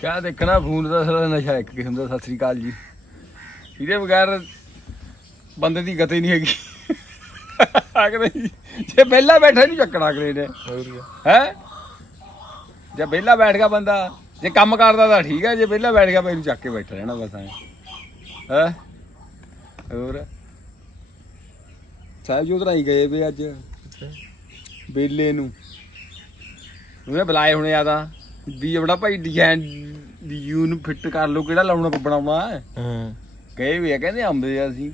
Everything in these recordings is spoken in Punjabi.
ਕਿਆ ਦੇਖਣਾ ਫੋਨ ਦਾ ਸਾਰਾ ਨਸ਼ਾ ਇੱਕ ਕਿਸਮ ਦਾ ਸਤਿ ਸ੍ਰੀ ਅਕਾਲ ਜੀ। ਇਹਦੇ ਬਗੈਰ ਬੰਦੇ ਦੀ ਗਤੀ ਨਹੀਂ ਹੈਗੀ। ਆਖਦੇ ਜੀ, ਪਹਿਲਾਂ ਬੈਠਾ ਨਹੀਂ ਚੱਕਣਾ ਅਗਲੇ ਨੇ। ਹੈ? ਜੇ ਵਿਹਲਾ ਬੈਠ ਗਿਆ ਬੰਦਾ ਜੇ ਕੰਮ ਕਰਦਾ ਤਾਂ ਠੀਕ ਹੈ ਜੇ ਵਿਹਲਾ ਬੈਠ ਗਿਆ ਮੈਨੂੰ ਚੱਕ ਕੇ ਬੈਠਾ ਰਹਿਣਾ ਬਸ ਐ। ਹੈ? ਹੋਰ? ਸਾਹਿਬ ਜੀ ਉਧਰ ਆਈ ਗਏ ਵੇ ਅੱਜ। ਬੇਲੇ ਨੂੰ। ਉਹਨੇ ਬੁਲਾਏ ਹੁਣੇ ਆ ਤਾਂ। ਵੀ ਆਪਣਾ ਭਾਈ ਡਿਜ਼ਾਈਨ ਦੀ ਯੂ ਨੂੰ ਫਿੱਟ ਕਰ ਲਓ ਕਿਹੜਾ ਲਾਉਣਾ ਬਣਾਉਣਾ? ਹੈ। ਹੂੰ ਗਏ ਵੇ ਆ ਕਹਿੰਦੇ ਅੰਬੇ ਆ ਅਸੀਂ।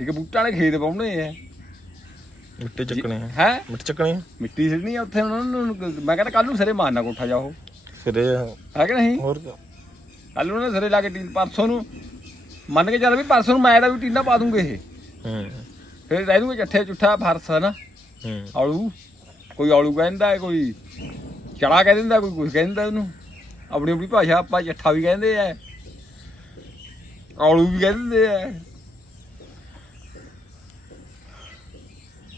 ਇੱਕ ਬੂਟਾਂ ਵਾਲੇ ਖੇਤ ਪਾਉਣੇ ਆ। ਮਿੱਟੀ ਚੱਕਣੀ ਹੈ ਹੈ? ਮਿੱਟੀ ਚੱਕਣੀ ਹੈ ਮਿੱਟੀ ਸਿੱਟਣੀ ਆ ਉੱਥੇ ਉਹਨਾਂ ਨੂੰ ਮੈਂ ਕਹਿੰਦਾ ਕੱਲ ਨੂੰ ਸਰੇ ਮਾਰਨਾ ਕੋਠਾ ਜਾਓ ਫਿਰ ਇਹ ਹੈ ਕਿ ਨਹੀਂ? ਹੋਰ? ਕੱਲ ਨੂੰ ਸਰੇ ਲਾ ਕੇ ਟੀ ਪਰਸੋਂ ਨੂੰ। ਮੰਨ ਕੇ ਚੱਲ ਵੀ ਪਰਸੋਂ ਨੂੰ ਮੈਂ ਦਾ ਵੀ ਟੀਨਾ ਪਾ ਦੂੰਗੇ ਇਹ। ਹੂੰ। ਫਿਰ ਰਹਿ ਦੂੰਗੇ ਚੱਠੇ ਚੁੱਠਾ ਫਰਸ ਨਾ? ਹੂੰ। ਆਲੂ। ਕੋਈ ਆਲੂ ਕਹਿੰਦਾ ਹੈ, ਕੋਈ ਚੜਾ ਕਹਿ ਦਿੰਦਾ ਕੋਈ ਕੁਝ ਕਹਿੰਦਾ ਉਹਨੂੰ। ਆਪਣੀ ਆਪਣੀ ਭਾਸ਼ਾ ਆਪਾਂ ਚੱਠਾ ਵੀ ਕਹਿੰਦੇ ਆ ਆਲੂ ਵੀ ਕਹਿੰਦੇ ਆ।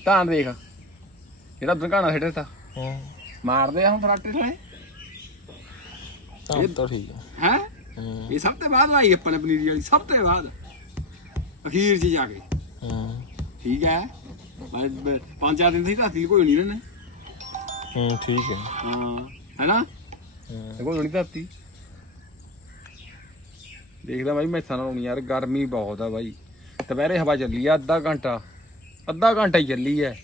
ਤਾਂ ਦੇਖ ਜਿਹੜਾ ਦੁਕਾਨਾ ਛੱਡੇ ਤਾਂ ਹੂੰ। ਮਾਰਦੇ ਆ ਹੁਣ ਫਰਾਟੇ ਲੈ ਤਾਂ ਤਾਂ ਠੀਕ ਹੈ? ਹੈ। ਇਹ ਸਭ ਤੋਂ ਬਾਅਦ ਲਾਈ ਆਪਾਂ ਨੇ ਪਨੀਰੀ ਵਾਲੀ ਸਭ ਤੋਂ ਬਾਅਦ। ਅਖੀਰ 'ਚ ਜਾ ਕੇ। ਹੂੰ। ਠੀਕ ਹੈ। ਪੰਜ ਚਾਰ ਦਿਨ ਦੀ ਧਰਤੀ ਕੋਈ ਨਹੀਂ ਰਹਿਣਾ ਹੂੰ ਠੀਕ ਹੈ। ਹਾਂ। ਹੈਨਾ? ਹੂੰ। ਦੇਖੋ ਨਹੀਂ ਧਰਤੀ। ਦੇਖਦਾ ਬਾਈ ਮੈਸਾਂ ਨਾਲ ਯਾਰ ਗਰਮੀ ਬਹੁਤ ਆ ਬਾਈ। ਦੁਪਹਿਰੇ ਹਵਾ ਚੱਲੀ ਆ ਅੱਧਾ ਘੰਟਾ। ਅੱਧਾ ਘੰਟਾ ਹੀ ਚੱਲੀ ਐ।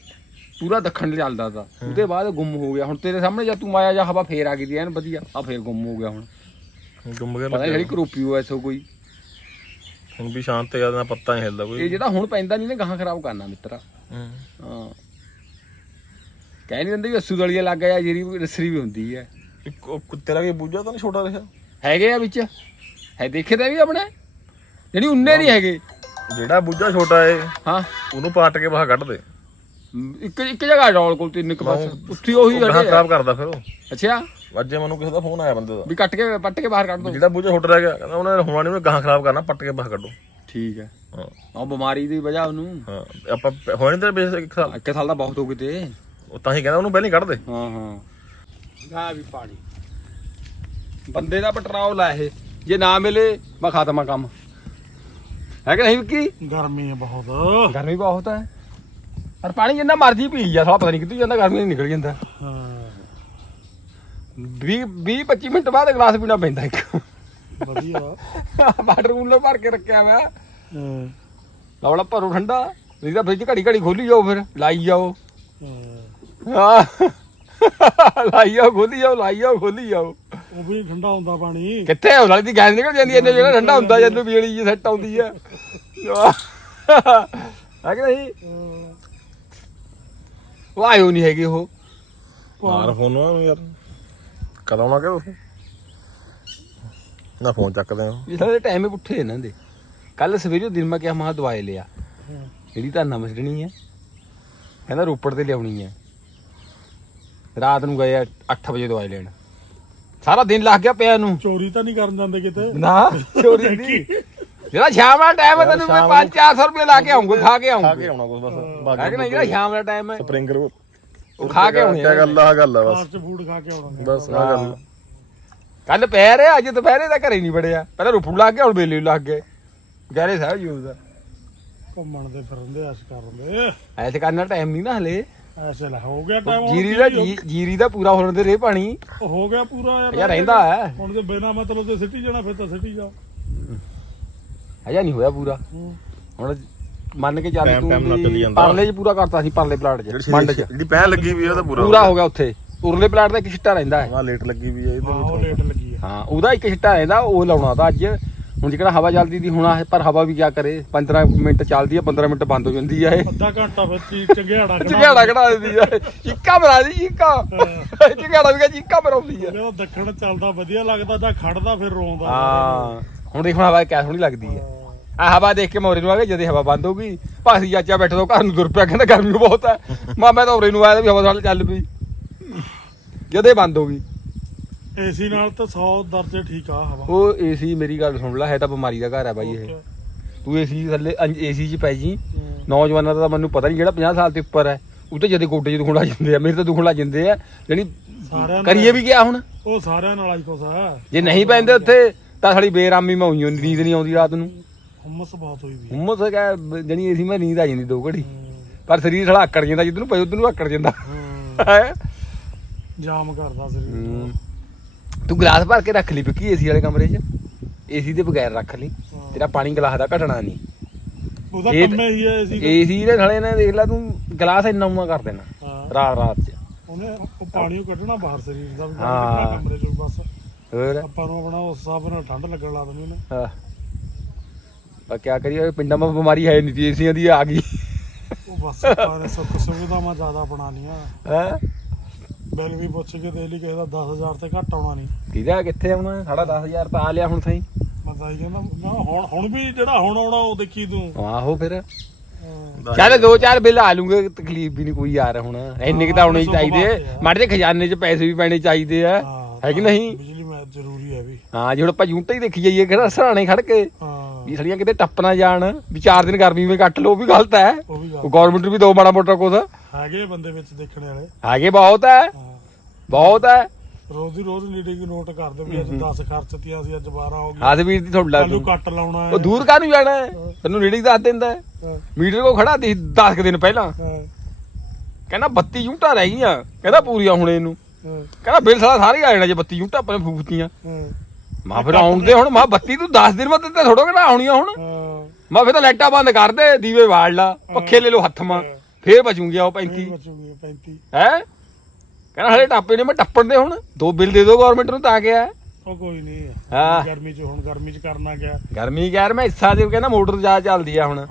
ਪੂਰਾ ਦੱਖਣ ਚੱਲਦਾ ਤਾ। ਉਹਦੇ ਬਾਅਦ ਗੁੰਮ ਹੋ ਗਿਆ। ਹੁਣ ਤੇਰੇ ਸਾਹਮਣੇ ਜਦ ਤੂੰ ਆਇਆ ਜਾਂ ਹਵਾ ਫੇਰ ਆ ਗਈ ਦੀ ਐਨ ਵਧੀਆ। ਆ ਫੇਰ ਗੁੰਮ ਹੋ ਗਿਆ ਹੁਣ। ਗੁੰਮ ਗਿਆ ਪਤਾ ਨਹੀਂ ਕਰੋਪੀ ਹੋਇਆ ਐਸੋ ਕੋਈ। ਹੁਣ ਵੀ ਸ਼ਾਂਤ ਤੇ ਨਾ ਪੱਤਾ ਨਹੀਂ ਹਿਲਦਾ ਇਹ ਕੋਈ ਜਿਹੜਾ ਹੁਣ ਪੈਂਦਾ ਨਹੀਂ ਨੇ ਗਾਹਾਂ ਖਰਾਬ ਕਰਨਾ ਮਿੱਤਰਾ। ਹੂੰ। ਹਾਂ। ਕਹਿ ਨਹੀਂ ਦਿੰਦੇ ਵੀ ਅਸੂ ਦਲੀਆ ਲੱਗ ਗਿਆ ਜਿਹੜੀ ਰਸਰੀ ਵੀ ਹੁੰਦੀ ਹੈ ਇੱਕ ਉਹ ਤੇਰਾ ਵੀ ਬੂਝਾ ਤਾਂ ਨਹੀਂ ਛੋਟਾ ਰਿਹਾ ਹੈਗੇ ਆ ਵਿੱਚ। ਹੈ ਦੇਖੇ ਤਾਂ ਵੀ ਆਪਣੇ? ਜਿਹੜੀ ਉਨੇ ਨਹੀਂ ਹੈਗੇ। ਜਿਹੜਾ ਬੂਝਾ ਛੋਟਾ ਏ ਹਾਂ। ਉਹਨੂੰ ਪਾਟ ਕੇ ਬਾਹਰ ਕੱਢ ਦੇ। ਇੱਕ ਇੱਕ ਜਗ੍ਹਾ ਡੋਲ ਕੋਲ ਤਿੰਨ ਇੱਕ ਬਸ ਉੱਥੇ ਉਹੀ ਉਹ ਗਾਹਾਂ ਹੈਗੇ ਆ। ਖਰਾਬ ਕਰਦਾ ਫਿਰ ਉਹ। ਅੱਛਾ। ਅੱਜ ਮੈਨੂੰ ਕਿਸੇ ਦਾ ਫੋਨ ਆਇਆ ਬੰਦੇ ਦਾ। ਵੀ ਕੱਟ ਕੇ ਪੱਟ ਕੇ ਬਾਹਰ ਕੱਢ ਦੋ। ਜਿਹੜਾ ਬੂਝਾ ਛੋਟਾ ਰਹਿ ਗਿਆ ਕਹਿੰਦਾ ਉਹਨੇ ਹੋਣਾ ਨਹੀਂ ਉਹਨੇ ਗਾਹਾਂ ਖਰਾਬ ਕਰਨਾ ਪੱਟ ਕੇ ਬਾਹਰ ਕੱਢੋ। ਠੀਕ ਹੈ ਹਾਂ। ਉਹ ਬਿਮਾਰੀ ਦੀ ਵਜ੍ਹਾ ਉਹਨੂੰ। ਹਾਂ ਆਪਾਂ ਨਹੀਂ ਤੇ ਬੇਸ ਇੱਕ ਸਾਲ? ਇੱਕ ਸਾਲ ਦਾ ਬਹੁਤ ਹੋ ਗਏ ਤੇ। ਉਹ ਤਾਂ ਹੀ ਕਹਿੰਦਾ ਉਹਨੂੰ ਪਹਿਲਾਂ ਹੀ ਕੱਢ ਦੇ। ਹਾਂ ਹਾਂ। ਗਾ ਵੀ ਪਾਣੀ। ਬੰਦੇ ਦਾ ਪੈਟਰੋਲ ਆ ਇਹ। ਜੇ ਨਾ ਮਿਲੇ ਮੈਂ ਖਾਤਮਾ ਕੰਮ। ਹੈ ਕਿ ਨਹੀਂ ਵਿੱਕੀ? ਗਰਮੀ ਹੈ ਬਹੁਤ। ਗਰਮੀ ਬਹੁਤ ਹੈ ਪਰ ਪਾਣੀ ਜਿੰਨਾ ਮਰਜ਼ੀ ਪੀ ਜਾ ਸਾਲਾ ਪਤਾ ਨਹੀਂ ਕਿੱਥੇ ਜਾਂਦਾ ਗਰਮੀ ਨਿਕਲ ਜਾਂਦਾ। ਹਾਂ 20 20 25 ਮਿੰਟ ਬਾਅਦ ਗਲਾਸ ਪੀਣਾ ਪੈਂਦਾ ਇੱਕ। ਵਧੀਆ। ਵਾਟਰ ਕੂਲਰ ਭਰ ਕੇ ਰੱਖਿਆ ਵਾ। ਹਾਂ, ਲਵਲਾ ਭਰੋ ਠੰਡਾ। ਨਹੀਂ ਤਾਂ ਫ੍ਰਿਜ ਘੜੀ ਘੜੀ ਖੋਲੀ ਜਾਓ ਫਿਰ ਲਾਈ ਜਾਓ। ਹਾਂ। ਹਾਂ। ਲਾਈ ਜਾਓ ਖੋਲੀ ਜਾਓ ਲਾਈ ਜਾਓ ਖੋਲੀ ਜਾਓ ਉਹ ਵੀ ਠੰਡਾ ਹੁੰਦਾ ਪਾਣੀ। ਕਿੱਥੇ ਉਹ ਨਾਲੇ ਦੀ ਗੈਸ ਨਿਕਲ ਜਾਂਦੀ ਐ ਇੰਨੇ ਜਿਹੜਾ ਠੰਡਾ ਹੁੰਦਾ ਜਦੋਂ ਬਿਜਲੀ ਜੀ ਸੈੱਟ ਆਉਂਦੀ ਹੈ ਹੈ ਕਿ ਨਹੀਂ? ਹਾਂ, ਉਹ ਆਇਓ ਨਹੀਂ ਹੈਗੇ ਉਹ। ਮਾਰ ਫੋਨ ਨੂੰ ਯਾਰ। ਕਦੋਂ ਨਾ ਕਿ ਤੁਸੀਂ ਨਾ ਫੋਨ ਚੱਕਦੇ ਹੋ ਇਹ ਸਾਰੇ ਟਾਈਮ ਹੀ ਪੁੱਠੇ ਇਹਨਾਂ ਦੇ। ਕੱਲ ਸਵੇਰੇ ਦਿਨ ਮੈਂ ਕਿਹਾ ਮਹਾ ਦਵਾਈ ਲਿਆ। ਹਾਂ। ਜਿਹੜੀ ਧਾਨਾ ਮਸੜਣੀ ਹੈ ਕਹਿੰਦਾ ਰੋਪੜ ਤੇ ਲਿਆਉਣੀ ਹੈ ਰਾਤ ਨੂੰ ਗਏ 8 ਵਜੇ ਦਵਾਈ ਲੈਣ। ਸਾਰਾ ਦਿਨ ਲੱਗ ਗਿਆ ਪਿਆ ਨੂੰ ਚੋਰੀ ਤਾਂ ਨਹੀਂ ਕਰਨ ਜਾਂਦੇ ਕਿਤੇ? ਨਾ ਚੋਰੀ ਨਹੀਂ। ਜਿਹੜਾ ਸ਼ਾਮ ਦਾ ਟਾਈਮ ਹੈ ਤੈਨੂੰ ਮੈਂ 5-400 ਰੁਪਏ ਲਾ ਕੇ ਆਉਂਗਾ ਖਾ ਕੇ ਖਾ ਆਉਂਗਾ ਕੇ ਆਉਣਾ ਕੁਝ ਬਸ ਹੈ। ਕਿ ਨਹੀਂ? ਜਿਹੜਾ ਸ਼ਾਮ ਦਾ ਟਾਈਮ ਹੈ। ਸਪਰਿੰਗ ਰੋਲ ਉਹ ਖਾ ਕੇ ਆਉਣੀ ਕੀ ਗੱਲ ਆ ਗੱਲ ਆ ਬਸ। ਫਾਸਟ ਫੂਡ ਖਾ ਕੇ ਆਉਣਾ। ਬਸ ਆ ਗੱਲ ਕੱਲ ਪੈ ਰਿਹਾ ਅੱਜ ਦੁਪਹਿਰੇ ਦਾ ਘਰੇ ਨਹੀਂ ਵੜਿਆ। ਪਹਿਲਾਂ ਰੁਪੜ ਲੱਗ ਗਿਆ ਹੁਣ ਬੇਲੇ ਲੱਗ ਗਏ। ਗਹਿਰੇ ਸਾਹਿਬ ਯੂਜ਼ ਦਾ ਘੁੰਮਣ ਦੇ ਫਿਰਨ ਦੇ ਐਸ਼ ਕਰਨ ਦੇ। ਐਸੇ ਕਰਨਾ ਟਾਈਮ ਨਹੀਂ ਨਾ ਹਲੇ। ਐਸੇ ਲੈ ਹੋ ਗਿਆ ਟਾਈਮ ਜੀਰੀ ਦਾ ਜੀ- ਜੀਰੀ ਦਾ ਪੂਰਾ ਹੋਣ ਦੇ ਰੇ ਪਾਣੀ। ਹੋ ਗਿਆ ਪੂਰਾ ਯਾਰ ਰਹਿੰਦਾ ਹੈ। ਹੁਣ ਤੇ ਬਿਨਾ ਮਤਲਬ ਤੇ ਸਿੱਟੀ ਜਾਣਾ ਫਿਰ ਤਾਂ ਸਿੱਟੀ ਜਾ। ਅਜਾ ਨਹੀਂ ਹੋਇਆ ਪੂਰਾ। ਹੂੰ। ਹੁਣ ਮੰਨ ਕੇ ਚੱਲ ਤੂੰ time ਨਾਲ ਚੱਲੀ ਵੀ ਜਾਂਦਾ। ਪਰਲੇ 'ਚ ਪੂਰਾ ਕਰਤਾ ਸੀ ਪਰਲੇ ਪਲਾਟ 'ਚ ਮੰਡ 'ਚ। ਜਿਹੜੀ ਪਹਿ ਲੱਗੀ ਵੀ ਆ ਉਹਦਾ ਪੂਰਾ ਪੂਰਾ ਹੋ ਗਿਆ ਉੱਥੇ। ਉਰਲੇ ਪਲਾਟ ਦਾ ਇੱਕ ਛਿੱਟਾ ਰਹਿੰਦਾ ਹੈ। ਆ ਲੇਟ ਲੱਗੀ ਵੀ ਆ ਇਹਦੇ ਆਹੋ ਵਿੱਚ ਲੇਟ ਲੱਗੀ ਆ। ਹਾਂ ਉਹਦਾ ਇੱਕ ਛਿੱਟਾ ਰਹਿੰਦਾ ਉਹ ਲਾਉਣਾ ਤਾਂ ਅੱਜ। ਹੁਣ ਜਿਹੜਾ ਹਵਾ ਚੱਲਦੀ ਦੀ ਹੁਣ ਆਹ ਪਰ ਹਵਾ ਵੀ ਕੀ ਕਰੇ? 15 ਮਿੰਟ ਚੱਲਦੀ ਹੈ 15 ਮਿੰਟ ਬੰਦ ਹੋ ਜਾਂਦੀ ਹੈ ਇਹ। ਅੱਧਾ ਘੰਟਾ ਫਿਰ ਚੰਗਿਆੜਾ ਝਗੜਾ ਕਢਾ ਦਿੰਦੀ ਹੈ ਚੀਕਾ ਬਣਾ ਦੀ ਚੀਕਾ। ਝਗੜਾ ਵੀ ਚੀਕਾ ਬਣਾਉਂਦੀ ਹੈ ਜਦੋਂ ਦੱਖਣ ਚੱਲਦਾ ਵਧੀਆ ਲੱਗਦਾ ਜਾਂ ਖੜਦਾ ਫਿਰ ਰੋਂਦਾ। ਹਾਂ। ਹੁਣ ਦੇਖ ਹੁਣ ਹਵਾ ਕਿਆ ਸੋਹਣੀ ਲੱਗਦੀ ਹੈ ਆ ਹਵਾ ਦੇਖ ਕੇ ਮੋਰੇ ਨੂੰ ਆ ਗਏ ਜਦੇ ਹਵਾ ਬੰਦ ਹੋ ਗਈ ਭਾਸੀ ਚਾਚਾ ਬੈਠਾ ਤੋਂ ਘਰ ਨੂੰ ਤੁਰ ਪਿਆ ਕਹਿੰਦਾ ਗਰਮੀ ਬਹੁਤ ਹੈ ਮਾ ਮੈਂ ਤਾਂ ਉਰੇ ਨੂੰ ਆਇਆ ਵੀ ਹਵਾ ਨਾਲ ਚੱਲ ਪਈ। ਜਦੇ ਬੰਦ ਹੋ ਗਈ। ਏਸੀ ਨਾਲ ਤਾਂ 100 ਦਰਜੇ ਠੀਕ ਆ ਹਵਾ। ਉਹ ਏਸੀ ਮੇਰੀ ਗੱਲ ਸੁਣ ਲੈ ਹੈ ਤਾਂ ਬਿਮਾਰੀ ਦਾ ਘਰ ਹੈ ਬਾਈ ਇਹ। ਤੂੰ ਏਸੀ ਥੱਲੇ ਏਸੀ 'ਚ ਪੈ ਜੀ। ਨੌਜਵਾਨਾਂ ਦਾ ਤਾਂ ਮੈਨੂੰ ਪਤਾ ਨਹੀਂ ਜਿਹੜਾ 50 ਸਾਲ ਤੋਂ ਉੱਪਰ ਹੈ। ਉਹ ਤੇ ਜਦੇ ਗੋਡੇ 'ਚ ਦੁਖਣ ਲੱਗ ਜਾਂਦੇ ਆ ਮੇਰੇ ਤਾਂ ਦੁਖਣ ਲੱਗ ਜਾਂਦੇ ਆ। ਜਿਹੜੀ ਸਾਰਿਆਂ ਕਰੀਏ ਵੀ ਗਿਆ ਹੁਣ? ਉਹ ਸਾਰਿਆਂ ਨਾਲ ਆਈ ਕੁਛ ਆ। ਜੇ ਨਹੀਂ ਪੈਂਦੇ ਉੱਥੇ ਤਾਂ ਸਾਡੀ ਬੇਰਾਮੀ ਮੈਂ ਹੋਈ ਨੀਂਦ ਨਹੀਂ ਆਉਂਦੀ ਰਾਤ ਨੂੰ। ਹਮਸ ਬਹੁਤ ਹੋਈ ਵੀ ਹੁਮਸ ਕਹ ਜਣੀ ਏਸੀ ਮੈਂ ਨੀਂਦ ਆ ਜਾਂਦੀ ਦੋ ਘੜੀ। ਪਰ ਸਰੀਰ ਥੋੜਾ ਆਕੜ ਜਾਂਦਾ ਜਿੱਦ ਨੂੰ ਪਈ ਉਧਰ ਨੂੰ ਆਕੜ ਜਾਂਦਾ। ਹੈਂ? ਜਾਮ ਕਰਦਾ ਸਰੀਰ ਹੂੰ। ਤੂੰ ਗਲਾਸ ਭਰ ਕੇ ਰੱਖ ਲਈ ਵਿੱਕੀ ਏਸੀ ਵਾਲੇ ਕਮਰੇ 'ਚ। ਏਸੀ ਦੇ ਬਗੈਰ ਰੱਖ ਲਈ। ਤੇਰਾ ਪਾਣੀ ਗਲਾਸ ਦਾ ਘਟਣਾ ਨਹੀਂ। ਉਹਦਾ ਕੰਮ ਹੀ ਹੈ ਸੀ ਏਸੀ ਦੇ ਥਲੇ ਨੇ ਦੇਖ ਲੈ ਤੂੰ ਗਲਾਸ ਇੰਨਾ ਉਮਾ ਕਰ ਦੇਣਾ। ਰਾਤ ਰਾਤ 'ਚ। ਉਹਨੇ ਉਹ ਪਾਣੀ ਉਹ ਕੱਢਣਾ ਬਾਹਰ ਸਰੀਰ ਦਾ ਵੀ। ਕਮਰੇ ਚੋਂ ਬਸ। ਹੋਰ? ਆਪਾਂ ਨੂੰ ਆਪਣਾ ਉਸ ਹਿਸਾਬ ਨਾਲ ਠੰਡ ਲੱਗਣ ਲਾ ਦਿੰਦੀ ਉਹਨੇ। ਹਾਂ। ਪਰ ਕੀ ਕਰੀਏ ਪਿੰਡਾਂ 'ਮਾ ਬਿਮਾਰੀ ਹੈ ਨਹੀਂ ਏਸੀਆਂ ਦੀ ਆ ਗਈ। ਉਹ ਬਸ ਆਪਾਂ ਨੇ ਸੁੱਖ ਸੁਵਿਧਾਵਾਂ ਜ਼ਿਆਦਾ ਬਣਾ ਲੀਆਂ ਹੈ? ਬਿੱਲ ਵੀ ਪੁੱਛ ਕੇ ਦੇ ਲਈ ਕਿਸੇ ਦਾ 10000 ਤੇ ਘੱਟ ਆਉਣਾ ਨਹੀਂ। ਕਿਹਦਾ ਕਿੱਥੇ ਆਉਣਾ? ਸਾਡਾ 10000 ਤਾਂ ਆ ਲਿਆ ਹੁਣ ਸਹੀ ਬੰਦਾ ਹੀ ਕਹਿੰਦਾ ਨਾ ਹੁਣ ਹੁਣ ਵੀ ਜਿਹੜਾ ਹੁਣ ਆਉਣਾ ਉਹ ਦੇਖੀ ਤੂੰ। ਆਹੋ ਫਿਰ। ਚੱਲ ਦੋ ਚਾਰ ਬਿੱਲ ਆ ਲੂੰਗੇ ਤਕਲੀਫ ਵੀ ਨਹੀਂ ਕੋਈ ਯਾਰ ਹੁਣ। ਇੰਨੇ ਕਿ ਤਾਂ ਆਉਣੇ ਹੀ ਚਾਹੀਦੇ ਮਾੜੇ ਜਿਹੇ ਖਜ਼ਾਨੇ 'ਚ ਪੈਸੇ ਵੀ ਪੈਣੇ ਚਾਹੀਦੇ ਆ। ਹਾਂ, ਕਿ ਨਹੀਂ? ਬਿਜਲੀ ਮੈਂ ਜ਼ਰੂਰੀ ਹੈ ਵੀ। ਹਾਂ ਜੇ ਹੁਣ ਆਪਾਂ ਯੂਨਿਟ ਹੀ ਦੇਖੀ ਜਾਈਏ ਕਿਹੜਾ ਸਰਾਣੇ ਖੜ ਕੇ। ਹਾਂ। ਵੀ ਸੜੀਆਂ ਕਿਤੇ ਟੱਪ ਨਾ ਜਾਣ ਵੀ ਚਾਰ ਦਿਨ ਗਰਮੀ ਵਿੱਚ ਕੱਟ ਉਹ ਵੀ ਗਲਤ ਹੈ। ਉਹ ਵੀ ਗੱਲ ਗਵਰਨਮੈਂਟ ਵੀ ਦੋ ਮਾੜਾ ਮੋਟਾ ਕੁਛ। ਹੈਗੇ ਬੰਦੇ ਵਿੱਚ ਦੇਖਣ ਵਾਲੇ। ਹੈਗੇ ਬਹੁਤ ਹੈ। ਹਾਂ। ਬਹੁਤ ਹੈ। ਰੋਜ਼ ਦੀ ਰੋਜ਼ ਨੀਡੇ ਕੀ ਨੋਟ ਕਰਦੇ ਵੀ ਅੱਜ 10 ਖਰਚਤੀਆਂ ਸੀ ਅੱਜ 12 ਹੋ ਗਏ ਹੱਥ ਵੀਰ ਦੀ ਤੁਹਾਡਾ ਆਲੂ ਕੱਟ ਲਾਉਣਾ ਹੈ। ਉਹ ਦੂਰ ਕਾਹਨੂੰ ਜਾਣਾ ਹੈ? ਤੈਨੂੰ ਰੇੜੀ ਦੱਸ ਦਿੰਦਾ ਹੈ। ਹਾਂ, ਮੀਟਰ ਕੋ ਖੜਾ ਦੀ 10 ਦਿਨ ਪਹਿਲਾਂ। ਹਾਂ, ਕਹਿੰਦਾ 32 ਯੂਨਿਟਾਂ ਰਹਿ ਗਈਆਂ। ਕਹਿੰਦਾ ਪੂਰੀਆਂ ਹੁਣ ਇਹਨੂੰ। ਹਾਂ, ਕਹਿੰਦਾ ਬਿੱਲ ਸਾਲਾ ਸਾਰੇ ਆ ਜਾਣਾ ਜੇ 32 ਯੂਨਿਟਾਂ ਆਪਣੇ ਫੂਕਤੀਆਂ। ਹਾਂ, ਮਾ ਫਿਰ ਆਉਣ ਦੇ ਹੁਣ ਮਾ 32 ਤੂੰ 10 ਦਿਨ ਮਤ ਤੇ ਥੋੜੋ ਕਿਹੜਾ ਆਉਣੀਆਂ ਹੁਣ। ਹਾਂ। ਮਾ ਫਿਰ ਤਾਂ ਲਾਈਟਾਂ ਬੰਦ ਕਰ ਦੇ ਦੀਵੇ ਵਾੜ ਲਾ ਪੱਖੇ ਲੈ ਲਓ ਹੱਥ ਮਾ ਫੇਰ ਬਚੂਗੀਆਂ ਉਹ 35 ਬਚੂਗੀ 35 ਹੈ? ਕਹਿੰਦਾ ਹਲੇ ਟਾਪੇ ਨੇ ਮੈਂ ਟੱਪਣ ਦੇ ਹੁਣ। ਦੋ ਬਿੱਲ ਦੇ ਦਿਓ ਗਵਰਨਮੈਂਟ ਨੂੰ ਤਾਂ ਗਿਆ ਉਹ ਕੋਈ ਨਹੀਂ ਹਾਂ। ਗਰਮੀ ਚ ਹੁਣ ਗਰਮੀ ਚ ਕਰਨਾ ਗਿਆ ਗਰਮੀ ਯਾਰ ਮੈਂ ਹਿੱਸਾ ਦੇ ਕਹਿੰਦਾ ਮੋਟਰ ਜਾ ਚੱਲਦੀ ਆ ਹੁਣ।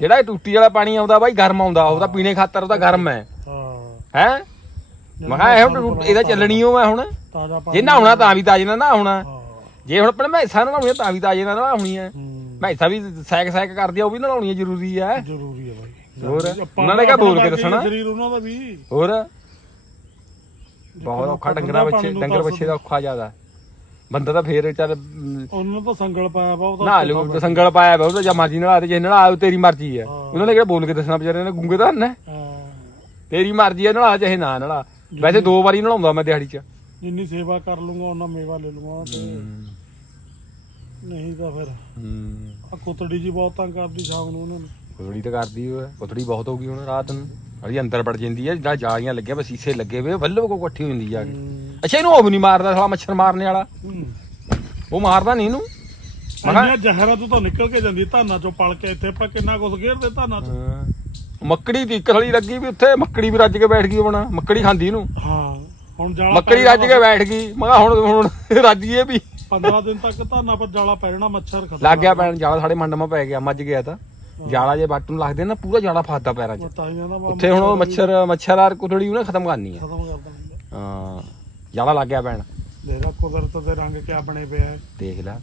ਜਿਹੜਾ ਇਹ ਟੂਟੀ ਵਾਲਾ ਪਾਣੀ ਆਉਂਦਾ ਬਾਈ ਗਰਮ ਆਉਂਦਾ ਉਹਦਾ ਪੀਣੇ ਖਾਤਰ ਉਹਦਾ ਗਰਮ ਹੈ। ਹਾਂ। ਹੈ? ਮੈਂ ਕਿਹਾ ਇਹ ਹੁਣ ਇਹਦਾ ਚੱਲਣੀ ਹੈ ਹੁਣ। ਤਾਜ਼ਾ ਪਾਣੀ ਜੇ ਨਹਾਉਣਾ ਤਾਂ ਵੀ ਤਾਜੇ ਨਾਲ ਨਹਾਉਣਾ। ਜੇ ਹੁਣ ਆਪਣੇ ਮੈਸਾਂ ਨਹਾਉਣੀਆਂ ਤਾਂ ਵੀ ਤਾਜੇ ਨਾਲ ਨਹਾਉਣੀ ਹੈ ਹੂੰ, ਮੈਸਾਂ ਵੀ ਸੈਕ ਸੈਕ ਕਰਦੀ ਆ ਉਹ ਵੀ ਨਹਾਉਣੀਆਂ ਜ਼ਰੂਰੀ ਹੈ ਜ਼ਰੂਰੀ ਹੈ ਬਾਈ। ਹੋਰ? ਉਹਨਾਂ ਨੇ ਕਿਹਾ ਬੋਲ ਕੇ ਦੱਸਣਾ। ਸਰੀਰ ਉਹਨਾਂ ਦਾ ਵੀ। ਹੋਰ? ਬਹੁਤ ਔਖਾ ਡੰਗਰਾ ਨੂੰ ਡੰਗਰ ਬੱਚੇ ਦਾ ਔਖਾ ਜ਼ਿਆਦਾ। ਬੰਦਾ ਤਾਂ ਫੇਰ ਚੱਲ ਉਹਨਾਂ ਨੂੰ ਤਾਂ ਸੰਗਲ ਪਾਇਆ ਵਾ ਉਹ ਨਹਾ ਲੂ ਸੰਗਲ ਪਾਇਆ ਵਾ ਉਹ ਤਾਂ ਜਾਂ ਮਰਜ਼ੀ ਨਲਾ ਤੇ ਜੇ ਨਲਾ ਤੇਰੀ ਮਰਜ਼ੀ ਹੈ ਹਾਂ। ਉਹਨਾਂ ਨੇ ਕਿਹਾ ਬੋਲ ਕੇ ਦੱਸਣਾ ਵਿਚਾਰੇ ਨੇ ਗੁੰਗੇ ਤਾਂ ਹਾਂ, ਤੇਰੀ ਮਰਜ਼ੀ ਹੈ ਨਲਾ ਚਾਹੇ ਨਾ ਨਲਾ ਵੈਸੇ ਦੋ ਵਾਰੀ ਨਲਾਉਂਦਾ ਮੈਂ ਦਿਹਾੜੀ 'ਚ। ਜਿੰਨੀ ਸੇਵਾ ਕਰ ਲੂੰਗਾ ਉਹਨਾਂ ਮੇਵਾ ਲੈ ਲੂੰਗਾ ਤੇ ਨਹੀਂ ਤਾਂ ਫਿਰ ਹੂੰ। ਆ ਕੁੱਤੜੀ ਜੀ ਬਹੁਤ ਤੰਗ ਕਰਦੀ ਸ਼ਾਮ ਨੂੰ ਉਹਨਾਂ ਨੂੰ। ਕੁਤੜੀ ਤਾਂ ਕਰਦੀ ਓਏ ਕੁਤੜੀ ਬਹੁਤ ਹੋ ਗਈ ਹੁਣ ਰਾਤ ਨੂੰ। ਅੜੀ ਅੰਦਰ ਵੜ ਜਾਂਦੀ ਹੈ ਜਿਹੜਾ ਜਾਲੀਆਂ ਲੱਗਿਆ ਵਾ ਸੀਸੇ ਲੱਗੇ ਵੇ ਵੱਲੋ ਕੋ ਇਕੱਠੀ ਹੁੰਦੀ ਜਾ ਕੇ। ਅੱਛਾ ਇਹਨੂੰ ਉਹ ਨਹੀਂ ਮਾਰਦਾ ਸਾਲਾ ਮੱਛਰ ਮਾਰਨੇ ਵਾਲਾ। ਉਹ ਮਾਰਦਾ ਨਹੀਂ ਇਹਨੂੰ? ਮੈਂ ਕਿਹਾ- ਇੰਨੀਆਂ ਜ਼ਹਿਰਾਂ ਤੋਂ ਤਾਂ ਨਿਕਲ ਕੇ ਜਾਂਦੀ ਧਾਨਾਂ ਚੋਂ ਪਲ ਕੇ ਇੱਥੇ ਆਪਾਂ ਕਿੰਨਾ ਕੁਝ ਘੇਰਦੇ ਧਾਨਾਂ ਚ। ਮੱਕੜੀ ਦੀ ਇੱਕ ਥਲੀ ਲੱਗੀ ਵੀ ਉੱਥੇ ਮੱਕੜੀ ਵੀ ਰੱਜ ਕੇ ਬੈਠ ਗਈ ਆਪਣਾ ਮੱਕੜੀ ਖਾਂਦੀ ਇਹਨੂੰ। ਹਾਂ। ਹੁਣ ਜਾਲਾ ਮੱਕੜੀ ਰੱਜ ਕੇ ਬੈਠ ਗਈ। ਮੈਂ ਕਿਹਾ ਹੁਣ ਹੁਣ ਰੱਜ ਗਈ ਇਹ ਵੀ। 15 ਦਿਨ ਤੱਕ ਧਾਨਾਂ ਪਰ ਜਾਲਾ ਪੈ ਜਾਣਾ ਮੱਛਰ ਖਤਮ ਲੱਗ ਗਿਆ ਪੈਣ ਜਾਲਾ ਸਾਡੇ ਮੰਡਮਾ ਪੈ ਗਿਆ ਮੱਜ ਗਿਆ ਤਾਂ। ਜਾਲਾ ਜੇ ਬੱਟ ਨੂੰ ਲੱਗਦੇ ਨਾ ਪੂਰਾ ਜਾਲਾ ਫਸਦਾ ਪੈਰਾਂ 'ਚ। ਹੀ ਉੱਥੇ ਹੁਣ ਉਹ ਮੱਛਰ ਮੱਛਰ ਆਰ ਕੁਤੜੀ ਉਹਨੇ ਖਤਮ ਕਰਨੀ ਆ। ਖਤਮ ਕਰ ਦਿੰਦਾ ਹਾਂ ਜਾਲਾ ਲੱਗ ਗਿਆ ਪੈਣ। ਦੇਖ ਲਾ ਕੁਦਰਤ ਦੇ ਰੰਗ ਕਿਆ ਬਣੇ ਪਏ ਆ। ਦੇਖ ਲੈ।